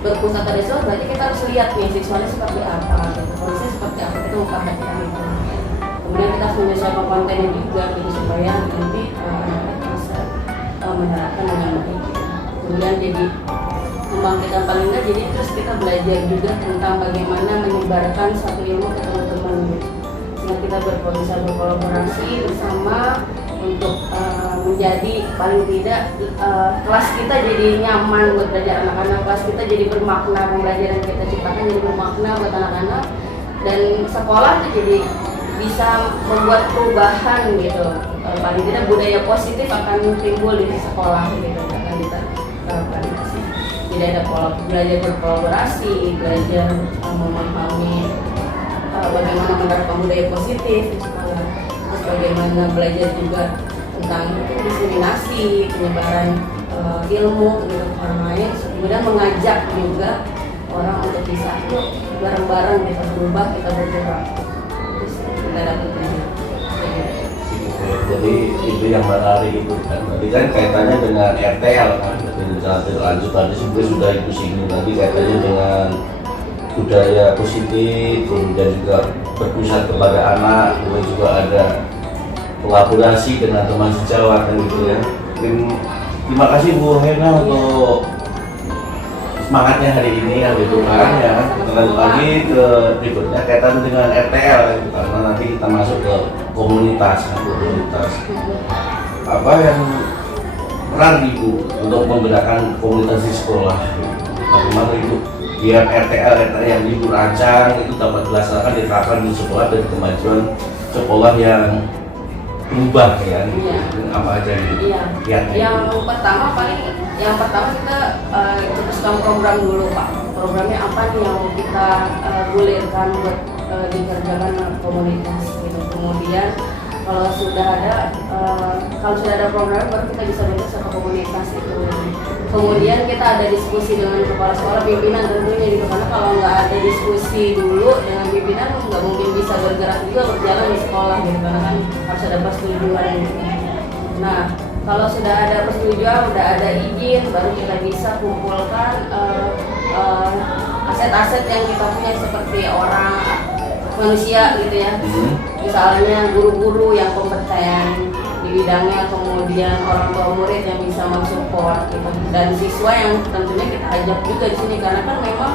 berpusat pada siswa. Berarti kita harus lihat nih siswanya seperti apa, kondisinya seperti apa, kita memperhatikan itu. Kemudian kita harus menyesuaikan kontennya juga gitu, supaya nanti anak-anak bisa menerapkan dengan baik. Kemudian jadi membangkitkan paling enggak, jadi terus kita belajar juga tentang bagaimana menyebarkan satu ilmu ke teman-teman gitu. Sehingga kita bisa berkolaborasi bersama untuk menjadi paling tidak kelas kita jadi nyaman buat belajar anak-anak, kelas kita jadi bermakna, pembelajaran yang kita ciptakan jadi bermakna buat anak-anak, dan sekolah tuh jadi bisa membuat perubahan gitu. Paling tidak budaya positif akan timbul di sekolah gitu, akan kita terapkan. Tidak ada belajar berkolaborasi, belajar memahami bagaimana menerapkan budaya positif di sekolah, terus bagaimana belajar juga tentang diskriminasi, penyebaran ilmu gitu ke orang lain, kemudian mengajak juga orang untuk bisa bareng-bareng kita berubah, kita bergerak, terus kita dapat belajar. Jadi itu yang menarik itu kan. Tadi kan kaitannya dengan RTL kan, lanjut tadi sebenarnya sudah itu singgung tadi kaitannya dengan budaya positif, kemudian juga berpusat kepada anak, kemudian juga ada kolaborasi dengan teman sejawat kan gitu ya. Terima kasih Bu Haina untuk semangatnya hari ini ya gitu kan ya. Kita lanjut lagi ke berikutnya kaitan dengan RTL gitu, karena nanti kita masuk ke komunitas. Apa yang peran Ibu untuk menggerakkan komunitas di sekolah? Bagaimana Ibu biar RTL yang Ibu rancang itu dapat dilaksanakan diterapkan di sekolah dan kemajuan sekolah yang berubah ya? Gitu. Iya. Apa aja gitu? Iya. Yang pertama kita teruskan program dulu Pak. Programnya apa nih yang kita gulirkan buat dikerjakan komunitas gitu. Kemudian kalau sudah ada program baru kita bisa bentuk satu komunitas itu. Kemudian kita ada diskusi dengan kepala sekolah, pimpinan tentunya gitu, karena kalau nggak ada diskusi dulu dengan pimpinan nggak mungkin bisa bergerak juga berjalan di sekolah gitu, karena kan harus ada persetujuan gitu. Nah kalau sudah ada persetujuan, udah ada izin, baru kita bisa kumpulkan aset-aset yang kita punya seperti orang manusia gitu ya. Misalnya guru-guru yang kompeten di bidangnya, kemudian orang tua murid yang bisa mensupport gitu, dan siswa yang tentunya kita ajak juga di sini, karena kan memang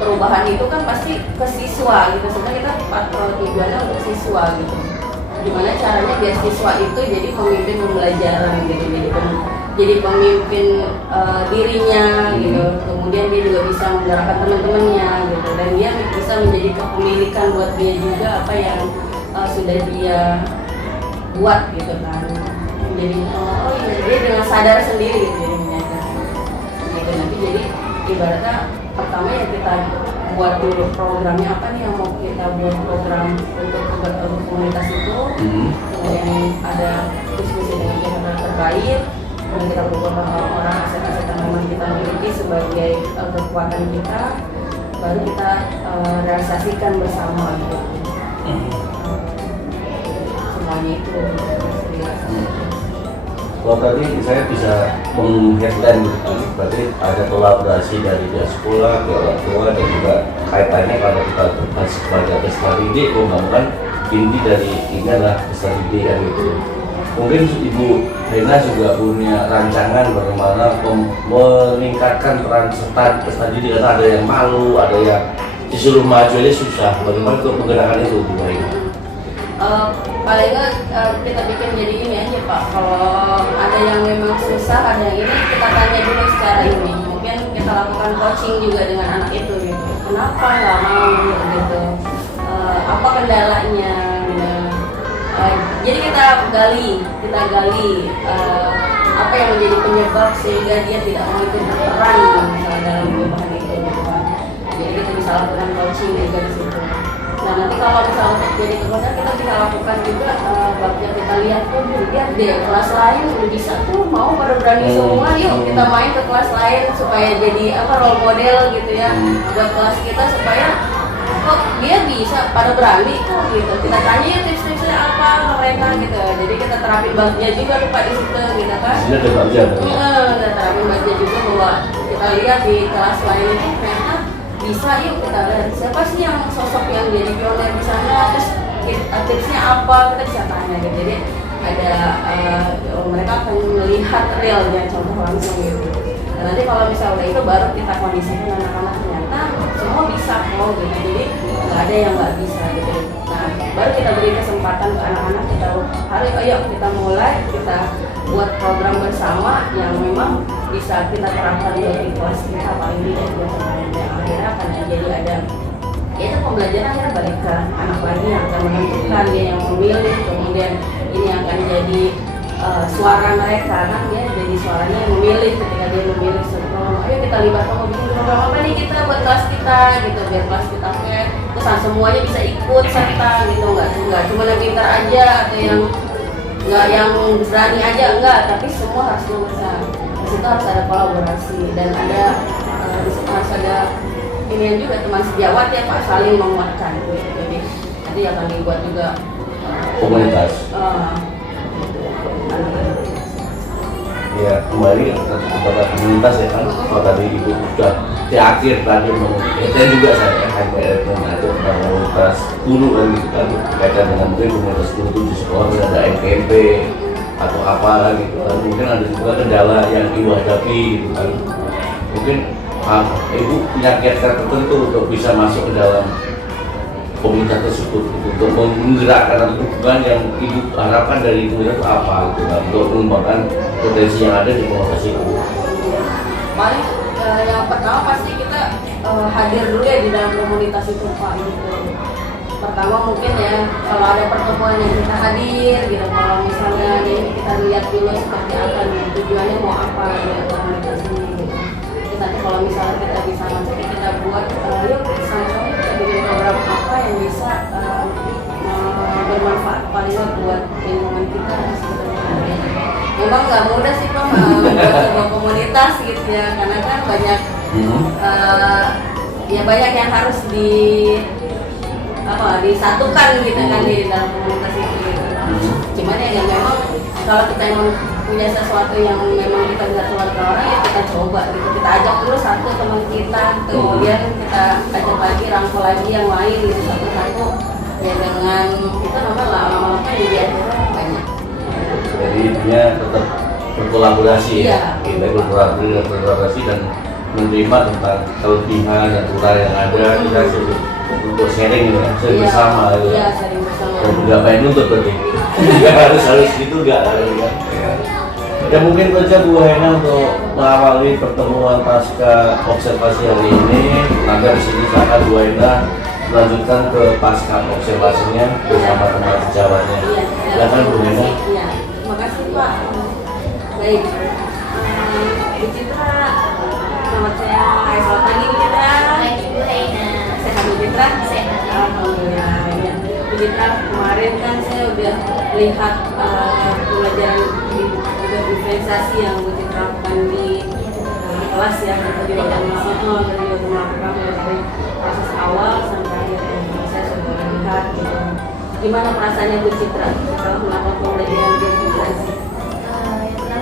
perubahan itu kan pasti ke siswa gitu. Sebenarnya kita tujuannya untuk siswa gitu. Gimana caranya biar siswa itu jadi pemimpin pembelajaran gitu, jadi pemimpin dirinya gitu. Kemudian dia juga bisa menggerakkan teman-temannya gitu, dan dia bisa menjadi kepemilikan buat dia juga apa yang sudah dia buat gitu kan. Jadi dia dengan sadar sendiri gitu gitu. Nanti jadi ibaratnya pertama ya kita buat dulu programnya apa nih yang mau kita buat program untuk komunitas itu. Kemudian ada diskusi dengan pihak terkait, kemudian kita beberapa orang aset-aset yang memang kita miliki sebagai kekuatan kita, baru kita realisasikan bersama gitu. Semuanya itu Kalau tadi saya bisa meng-headline gitu kan, berarti ada kolaborasi dari pihak sekolah, ke orang tua, dan juga kaitannya kalau kita sebagai peserta didik, kan inti dari ini adalah peserta didik kan gitu. Mungkin Ibu Hena juga punya rancangan bagaimana meningkatkan peran peserta didik, karena ada yang malu, ada yang disuruh maju aja susah. Bagaimana untuk menggerakkan itu Ibu Hena? Paling nggak kita bikin jadi ini aja Pak, kalau ada yang memang susah, ada yang ini kita tanya dulu secara ini, mungkin kita lakukan coaching juga dengan anak itu gitu, kenapa nggak mau gitu, apa kendalanya gitu. Jadi kita gali apa yang menjadi penyebab sehingga dia tidak mau ikut berperan misalnya dalam perubahan itu gitu kan. Jadi kita bisa lakukan coaching juga di situ. Nah nanti kalau misalnya untuk jadi keluarga kita bisa lakukan juga babnya kita lihat tuh, lihat deh kelas lain bisa tuh mau pada berani semua, yuk kita main ke kelas lain supaya jadi apa role model gitu ya buat kelas kita, supaya kok dia bisa pada berani kok gitu. Kita tanya ya tips-tipsnya apa mereka gitu, jadi kita terapin babnya juga lupa di situ gitu kan. Sudah ada babnya. Kita terapin babnya juga bahwa kita lihat di kelas lain itu ternyata bisa, yuk kita lihat siapa sih yang sosok yang jadi pionir di sana, terus tipsnya apa, kita bisa tanya gitu. Jadi ada mereka akan melihat realnya contoh langsung gitu. Dan nanti kalau misalnya itu baru kita kondisikan anak-anak ternyata semua bisa kok gitu. Jadi nggak ada yang nggak bisa gitu. Nah baru kita beri kesempatan ke anak-anak, kita ayo kita mulai, kita buat program bersama yang memang bisa kita terapkan di kelas kita paling tidak gitu. Akhirnya akan jadi ada ya itu pembelajaran akhirnya balik ke anak lagi yang akan menentukan, dia yang memilih, kemudian ini akan jadi suara mereka kan, dia jadi suaranya yang memilih ketika dia memilih sebelum ayo kita libatkan mau bikin program apa nih kita buat kelas kita gitu, biar kelas kita fair, terus semuanya bisa ikut serta gitu, nggak cuma yang pintar aja atau yang berani aja, enggak, tapi semua harus berusaha. Di situ harus ada kolaborasi dan ada di situ harus ada ini juga teman sejawat ya Pak, saling menguatkan gitu. Jadi nanti akan dibuat juga komunitas. Ya kembali kepada komunitas ya kan. Kalau tadi Ibu sudah di akhir tadi saya juga saya HMPR mengajak komunitas guru dan gitu kan, berkaitan dengan mungkin komunitas guru di sekolah ada MKMP atau apa gitu kan. Mungkin ada juga kendala yang Ibu hadapi gitu kan. Mungkin Ibu punya kiat-kiat tertentu untuk bisa masuk ke dalam komunitas tersebut gitu, untuk menggerakkan atau dukungan yang Ibu harapkan dari komunitas itu apa gitu kan, untuk mengembangkan potensi yang ada di komunitas itu. Paling yang pertama pasti kita hadir dulu ya di dalam komunitas itu Pak gitu. Pertama mungkin ya kalau ada pertemuan yang kita hadir gitu, kalau misalnya ini kita lihat dulu seperti apa nih tujuannya mau apa ya komunitas ini gitu. Nanti kalau misalnya kita bisa masuk, kita buat yuk sama-sama kita bikin program apa yang bisa bermanfaat paling buat lingkungan kita sebenarnya. Memang nggak mudah sih Pak membuat sebuah komunitas gitu ya, karena kan banyak ya banyak yang harus disatukan gitu kan di dalam komunitas itu gitu. Cuman ya memang kalau kita emang punya sesuatu yang memang kita nggak keluar ke orang ya kita coba gitu, kita ajak dulu satu teman kita, kemudian kita ajak lagi, rangkul lagi yang lain gitu satu-satu ya, dengan kita lama-lama jadi akhirnya banyak. Jadi intinya tetap berkolaborasi ya, kita berkolaborasi dan menerima tentang kelebihan dan kekurangan yang ada, kita untuk sharing ya, sharing bersama gitu. Iya, sharing bersama. Dan nggak main nuntut berarti. Nggak harus gitu nggak harus kan. Ya mungkin saja Bu Hena untuk mengawali pertemuan pasca observasi hari ini. Nanti di sini silakan Bu Hena melanjutkan ke pasca observasinya bersama teman sejawatnya. Silakan Bu Hena. Iya, terima kasih Pak. Baik, Bu Citra, selamat siang. Selamat pagi Bu Citra. Pagi Bu Hena. Sehat Bu Citra? Sehat. Alhamdulillah. Ya. Bu Citra, kemarin kan saya udah lihat pelajaran diferensiasi yang Bu Citra lakukan di kelas ya, tadi waktu melakukan dari proses awal sampai akhir yang saya sudah lihat gitu. Gimana perasaannya Bu Citra setelah melakukan pembelajaran diferensiasi? Yang pertama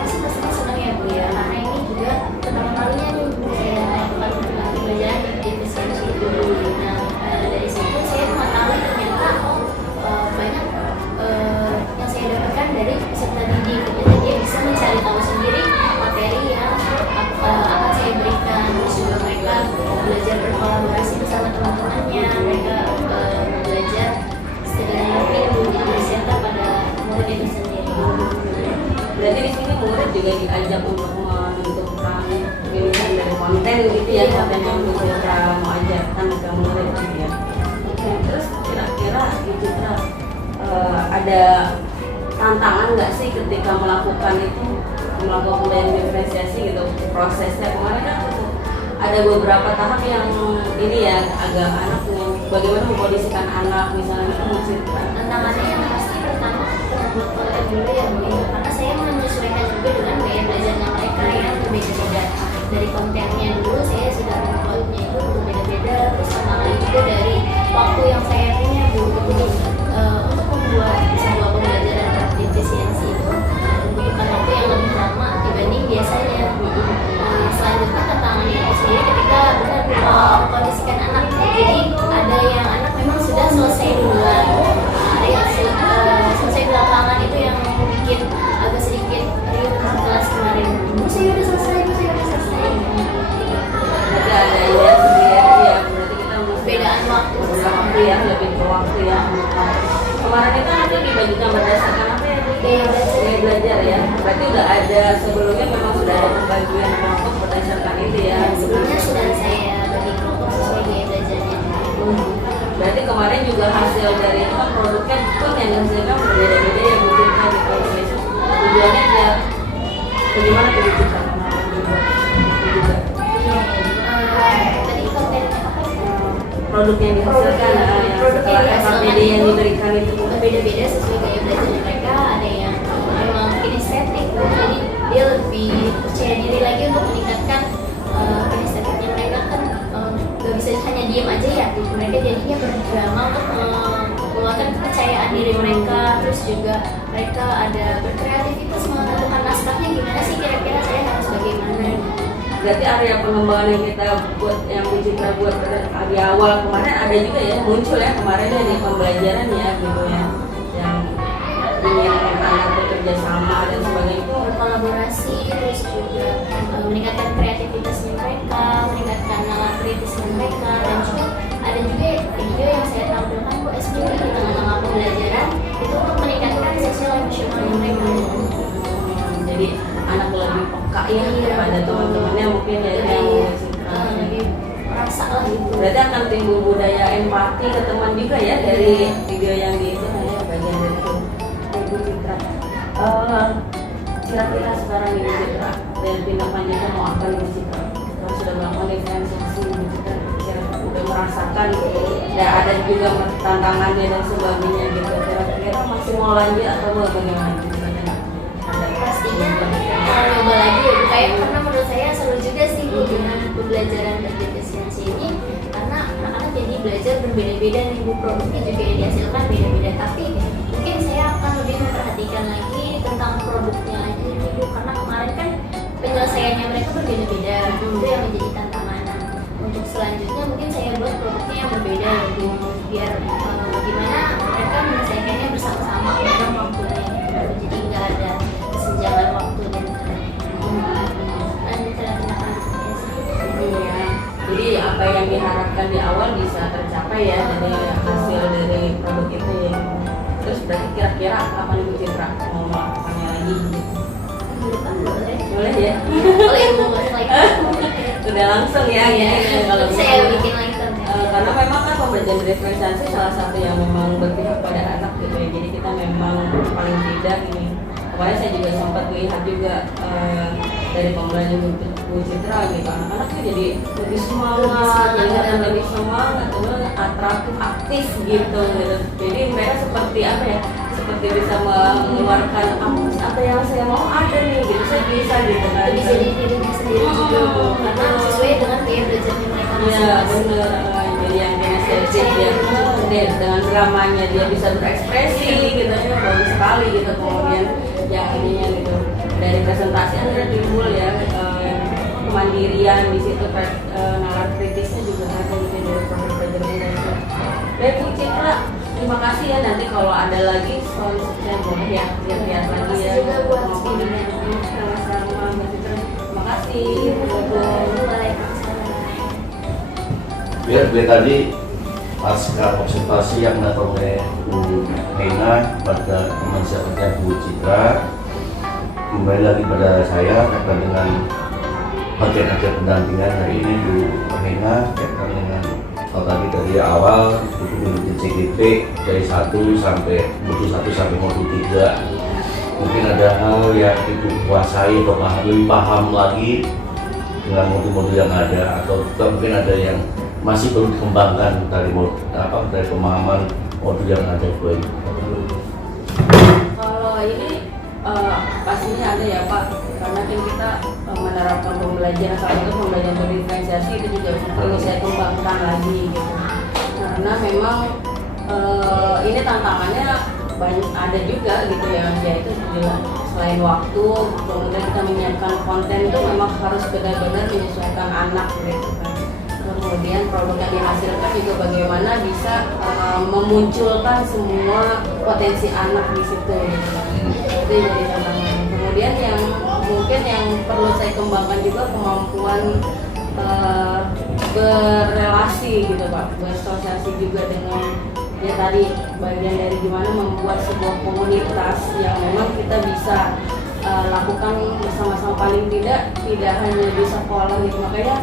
juga diajak untuk menentukan pilihan dari konten gitu ya, konten yang Bu Citra mau ajarkan ke murid gitu ya. Oke, terus kira-kira Bu Citra ada tantangan nggak sih ketika melakukan pembelajaran diferensiasi gitu prosesnya? Kemarin kan ada beberapa tahap yang ini ya agak anak bagaimana mengkondisikan anak misalnya itu Bu Citra. Tantangannya yang pasti pertama buat konten dulu ya Bu ya, karena saya menyesuaikan juga dengan gaya belajarnya mereka yang berbeda-beda. Dari kontennya dulu saya sudah membuatnya itu berbeda-beda, terus tantangannya juga dari waktu yang saya punya Bu. Jadi untuk membuat sebuah pembelajaran efisiensi itu membutuhkan waktu yang lebih lama dibanding biasanya. Selanjutnya tantangannya itu sendiri ketika benar mengkondisikan anak. Jadi ada yang anak memang sudah selesai duluan, ada yang selesai belakangan, itu yang bikin agak sedikit riuh kelas kemarin. Saya udah selesai. Berarti ada ya sendiri ya, berarti kita Bedaan waktu waktu ya, lebih ke waktu ya. Kemarin itu nanti dibagikan berdasarkan apa ya? Gaya belajar ya. Berarti udah ada sebelumnya memang sudah ada pembagian kelompok berdasarkan itu ya. Sebelumnya sudah saya bagi kelompok sesuai gaya belajarnya. Berarti kemarin juga hasil dari itu kan produknya pun yang hasilnya berbeda-beda ya Bu Citra gitu. Tujuannya biar bagaimana tuh Bu Citra? Tadi kontennya apa? Produk yang dihasilkan, Produk yang dihasilkan FAPD yang diberikan itu berbeda-beda sesuai gaya belajarnya mereka. Ada yang memang kinestetik, jadi dia lebih percaya diri lagi untuk meningkatkan kinestetiknya mereka kan gak bisa hanya diam aja ya. Mereka jadinya berdrama untuk mengeluarkan kepercayaan diri mereka. Terus juga mereka ada berkreativitas menentukan naskahnya gimana sih kira-kira saya harus bagaimana. Berarti area pengembangan yang kita buat, yang Bu Citra buat di awal kemarin ada juga ya, muncul ya kemarin ya di pembelajaran ya gitu ya, yang ingin anak bekerja sama dan sebagainya itu Berkolaborasi, terus juga meningkatkan kreativitasnya mereka, meningkatkan nalar kritisnya mereka, dan juga ada juga video yang saya tampilkan Bu SPP di tengah-tengah pembelajaran itu untuk meningkatkan sosial emosionalnya mereka. jadi anak lebih peka ya kepada teman-temannya mungkin ya yang lebih merasa lah gitu. berarti akan timbul budaya empati ke teman juga ya dari video yang di itu ya, bagian dari itu. Bu Citra, kira-kira sekarang ini Bu Citra dan tindak lanjutnya mau apa nih Bu Citra? Kalau sudah melakukan diferensiasi Bu Citra kira-kira udah merasakan ya ada juga tantangannya dan sebagainya gitu, kira-kira masih mau lanjut atau mau bagaimana? Pastinya kalau nyoba lagi ya Bu, kayak karena menurut saya seru juga sih Bu dengan pembelajaran dan efisiensi ini, karena anak-anak jadi belajar berbeda-beda nih Bu, produknya juga yang dihasilkan beda-beda, tapi mungkin saya akan lebih memperhatikan lagi tentang produknya aja nih Bu, karena kemarin kan penyelesaiannya mereka berbeda-beda, itu yang menjadi tantangan. Untuk selanjutnya mungkin saya buat produknya yang berbeda ya Bu, biar gimana mereka menyelesaikannya bersama-sama dalam waktunya gitu, jadi nggak ada kesenjangan waktu dan ya. Jadi apa yang diharapkan di awal bisa tercapai ya dari hasil dari produk itu ya. Terus berarti kira-kira kapan Bu Citra mau melakukannya lagi? Boleh ya? Boleh Bu, lagi. Udah langsung ya ini kalau Saya misalnya- bikin lagi kan. karena memang kan pembelajaran diferensiasi salah satu yang memang berpihak pada anak gitu ya. Jadi kita memang paling tidak ini. Kemarin saya juga sempat melihat juga dari pembelajaran Bu Citra gitu, anak-anak tuh jadi lebih semangat, lebih semangat, atraktif, aktif gitu. Jadi mereka seperti apa ya? Seperti bisa mengeluarkan apa yang saya mau ada nih gitu, saya bisa gitu kan. Bisa jadi dirinya sendiri juga Bu, karena sesuai dengan gaya belajarnya mereka Iya masing-masing. benar, jadi yang kinestetik dia dengan dramanya dia bisa berekspresi gitu ya, bagus sekali gitu. Kemudian yang ininya gitu dari presentasi akhirnya timbul ya kemandirian di situ, nalar kritisnya juga ada gitu dari produk belajar. Baik Bu Citra, terima kasih ya, nanti kalau ada lagi selanjutnya boleh ya lihat lagi ya. Juga buat Ngomong bimbingan. sama-sama Bu Citra. Terima kasih. Biar tadi pasca observasi yang dilakukan oleh Bu Heina pada teman saya Bu Citra, kembali lagi pada saya kaitan dengan bagian pendampingan hari ini Bu Hena kaitan dengan kalau tadi dari awal itu mengikuti CGP dari 1 sampai modul 1 sampai modul 3. Mungkin ada hal yang Ibu kuasai atau lebih paham lagi dengan modul-modul yang ada, atau juga mungkin ada yang masih perlu dikembangkan dari dari pemahaman modul yang ada Bu. Kalau ini pastinya ada ya Pak, karena kan kita menerapkan pembelajaran, salah satu pembelajaran berdiferensiasi itu juga perlu saya kembangkan lagi gitu. Karena memang ini tantangannya banyak ada juga gitu ya, yaitu selain waktu, kemudian kita menyiapkan konten itu memang harus benar-benar menyesuaikan anak gitu kan. Kemudian produk yang dihasilkan juga bagaimana bisa memunculkan semua potensi anak di situ gitu. Itu jadi tantangan. Kemudian yang mungkin yang perlu saya kembangkan juga kemampuan berrelasi gitu Pak, bersosialisasi juga dengan ya tadi bagian dari gimana membuat sebuah komunitas yang memang kita bisa lakukan bersama-sama, paling tidak hanya di sekolah gitu. Makanya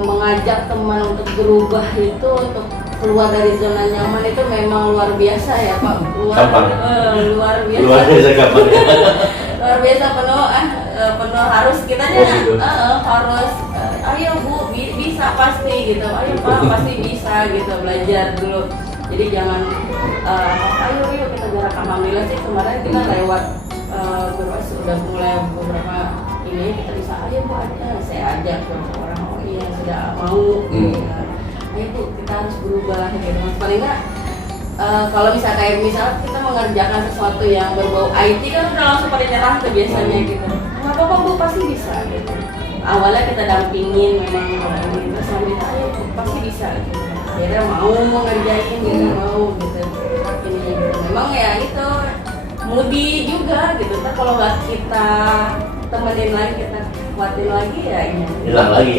mengajak teman untuk berubah itu, untuk keluar dari zona nyaman itu memang luar biasa ya Pak. Luar biasa. Luar biasa kapan ya? Luar biasa penuh harus kitanya gitu. harus ayo Bu bisa pasti gitu, ayo Pak pasti bisa gitu, belajar dulu. Jadi jangan ayo kita gerak. Alhamdulillah sih kemarin kita lewat sudah mulai beberapa ini kita bisa ayo Bu aja, saya ajak orang yang sudah mau ayo Bu kita harus berubah gitu. Mas paling enggak kalau misalnya kita mengerjakan sesuatu yang berbau IT kan udah langsung pada nyerah tuh biasanya gitu. Nggak apa-apa Bu pasti bisa gitu. Awalnya kita dampingin memang orang ini, terus selanjutnya ayo Bu pasti bisa gitu. Akhirnya mau ngerjain gitu, mau gitu. Ini gitu. Memang ya itu moody juga gitu. Ntar kalau nggak kita temenin lagi, kita kuatin lagi ya ini Hilang lagi.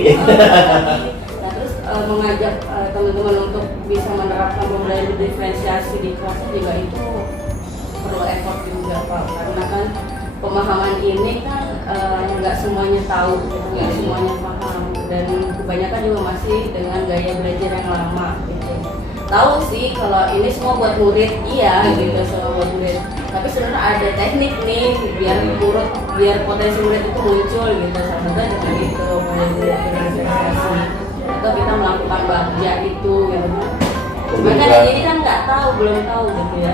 Nah terus mengajak teman-teman untuk bisa menerapkan pembelajaran diferensiasi di kelas juga itu perlu effort juga Pak, karena kan pemahaman ini kan nggak semuanya tahu, nggak semuanya paham, dan kebanyakan juga masih dengan gaya belajar yang lama gitu. Tahu sih kalau ini semua buat murid, iya gitu, semua buat murid. Tapi sebenarnya ada teknik nih biar potensi murid itu muncul gitu. Salah satunya dengan itu belajar diferensiasi. Atau kita melakukan bagja itu gitu. Cuman kan ini kan nggak tahu, belum tahu gitu ya.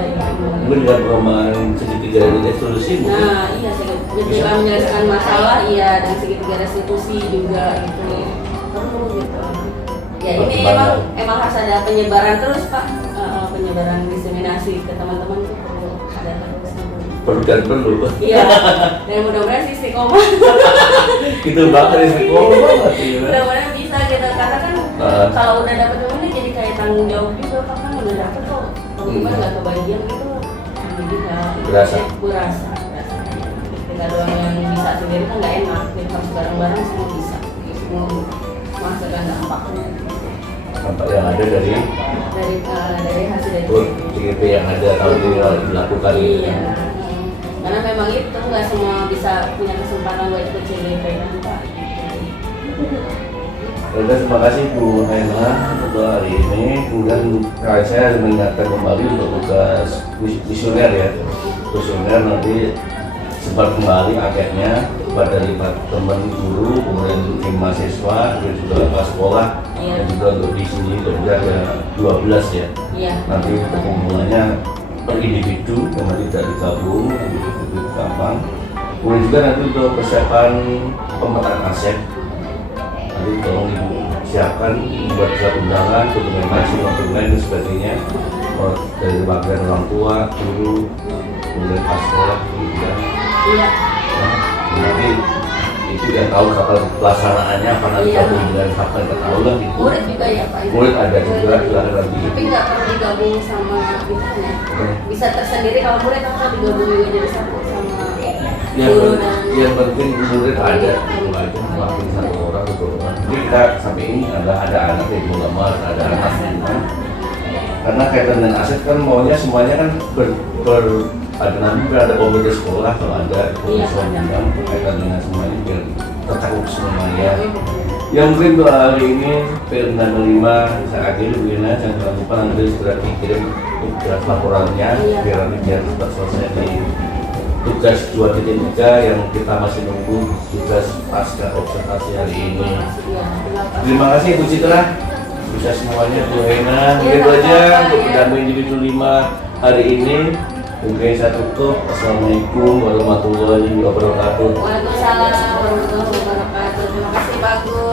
Mungkin dengan perkembangan segitiga resolusi mungkin. Nah iya, segitiga menyelesaikan masalah iya, dan segitiga restitusi juga gitu. Perlu gitu. Ya ini emang harus ada penyebaran terus Pak, penyebaran diseminasi ke teman-teman itu perlu ada terus. Perlu. Iya. Dan mudah-mudahan sih istiqomah. Gitu banget istiqomah banget. Mudah-mudahan bisa gitu, karena kan kalau udah dapet temennya jadi kayak tanggung jawab juga Pak, kan udah dapet kok teman-teman nggak kebagian gitu, jadi nggak berasa. Kita doang yang bisa sendiri kan nggak enak, kita harus bareng-bareng semua bisa, semua menghasilkan dampaknya. Dampak yang ada dari hasil dari CGP yang ada tahun ini dilakukan. Iya. Karena memang itu nggak semua bisa punya kesempatan buat ikut CGP kan Pak. Terima kasih Bu Hena untuk hari ini. Kemudian saya mengingatkan kembali untuk tugas kuesioner ya. Kuesioner nanti sebar kembali angketnya kepada 5 teman guru, kemudian tim mahasiswa, dan juga kepala sekolah, dan juga untuk di sini kemudian ada 12 ya. Iya. Nanti pengumpulannya per individu, yang tidak digabung, individu gampang. Kemudian juga nanti untuk persiapan pemetaan aset. Nanti tolong Ibu siapkan buat surat undangan, dokumentasi, dokumen dan sebagainya dari bagian orang tua, guru, kemudian pas sekolah, kemudian Iya. nanti itu udah tahu kapan pelaksanaannya, apa nanti kemudian kapan ketahui lah itu. Murid juga ya Pak. Murid ada juga nanti. Tapi nggak perlu digabung sama kita ya. Bisa tersendiri kalau murid atau digabung juga jadi satu sama guru dan yang penting murid ada makin satu orang atau 2 orang. Jadi kita sampai ini ada anak yang mau lemah, ada anak yang karena kaitan dengan aset kan maunya semuanya kan ada nanti ada komite sekolah kalau ada Iya. undang kaitan dengan semuanya biar tercakup semuanya. Yang mungkin untuk hari ini Perda 5 bisa adil Bu Ina, jangan lupa nanti segera dikirim draft laporannya biar nanti biar cepat selesai di tugas 2.3 yang kita masih nunggu tugas pasca observasi hari ini. Terima kasih Bu Citra, bisa semuanya Bu Ina. Mungkin itu aja untuk pendamping individu 5 hari ini. Mungkin saya tutup. Assalamualaikum warahmatullahi wabarakatuh. Waalaikumsalam warahmatullahi wabarakatuh. Terima kasih Pak Gus.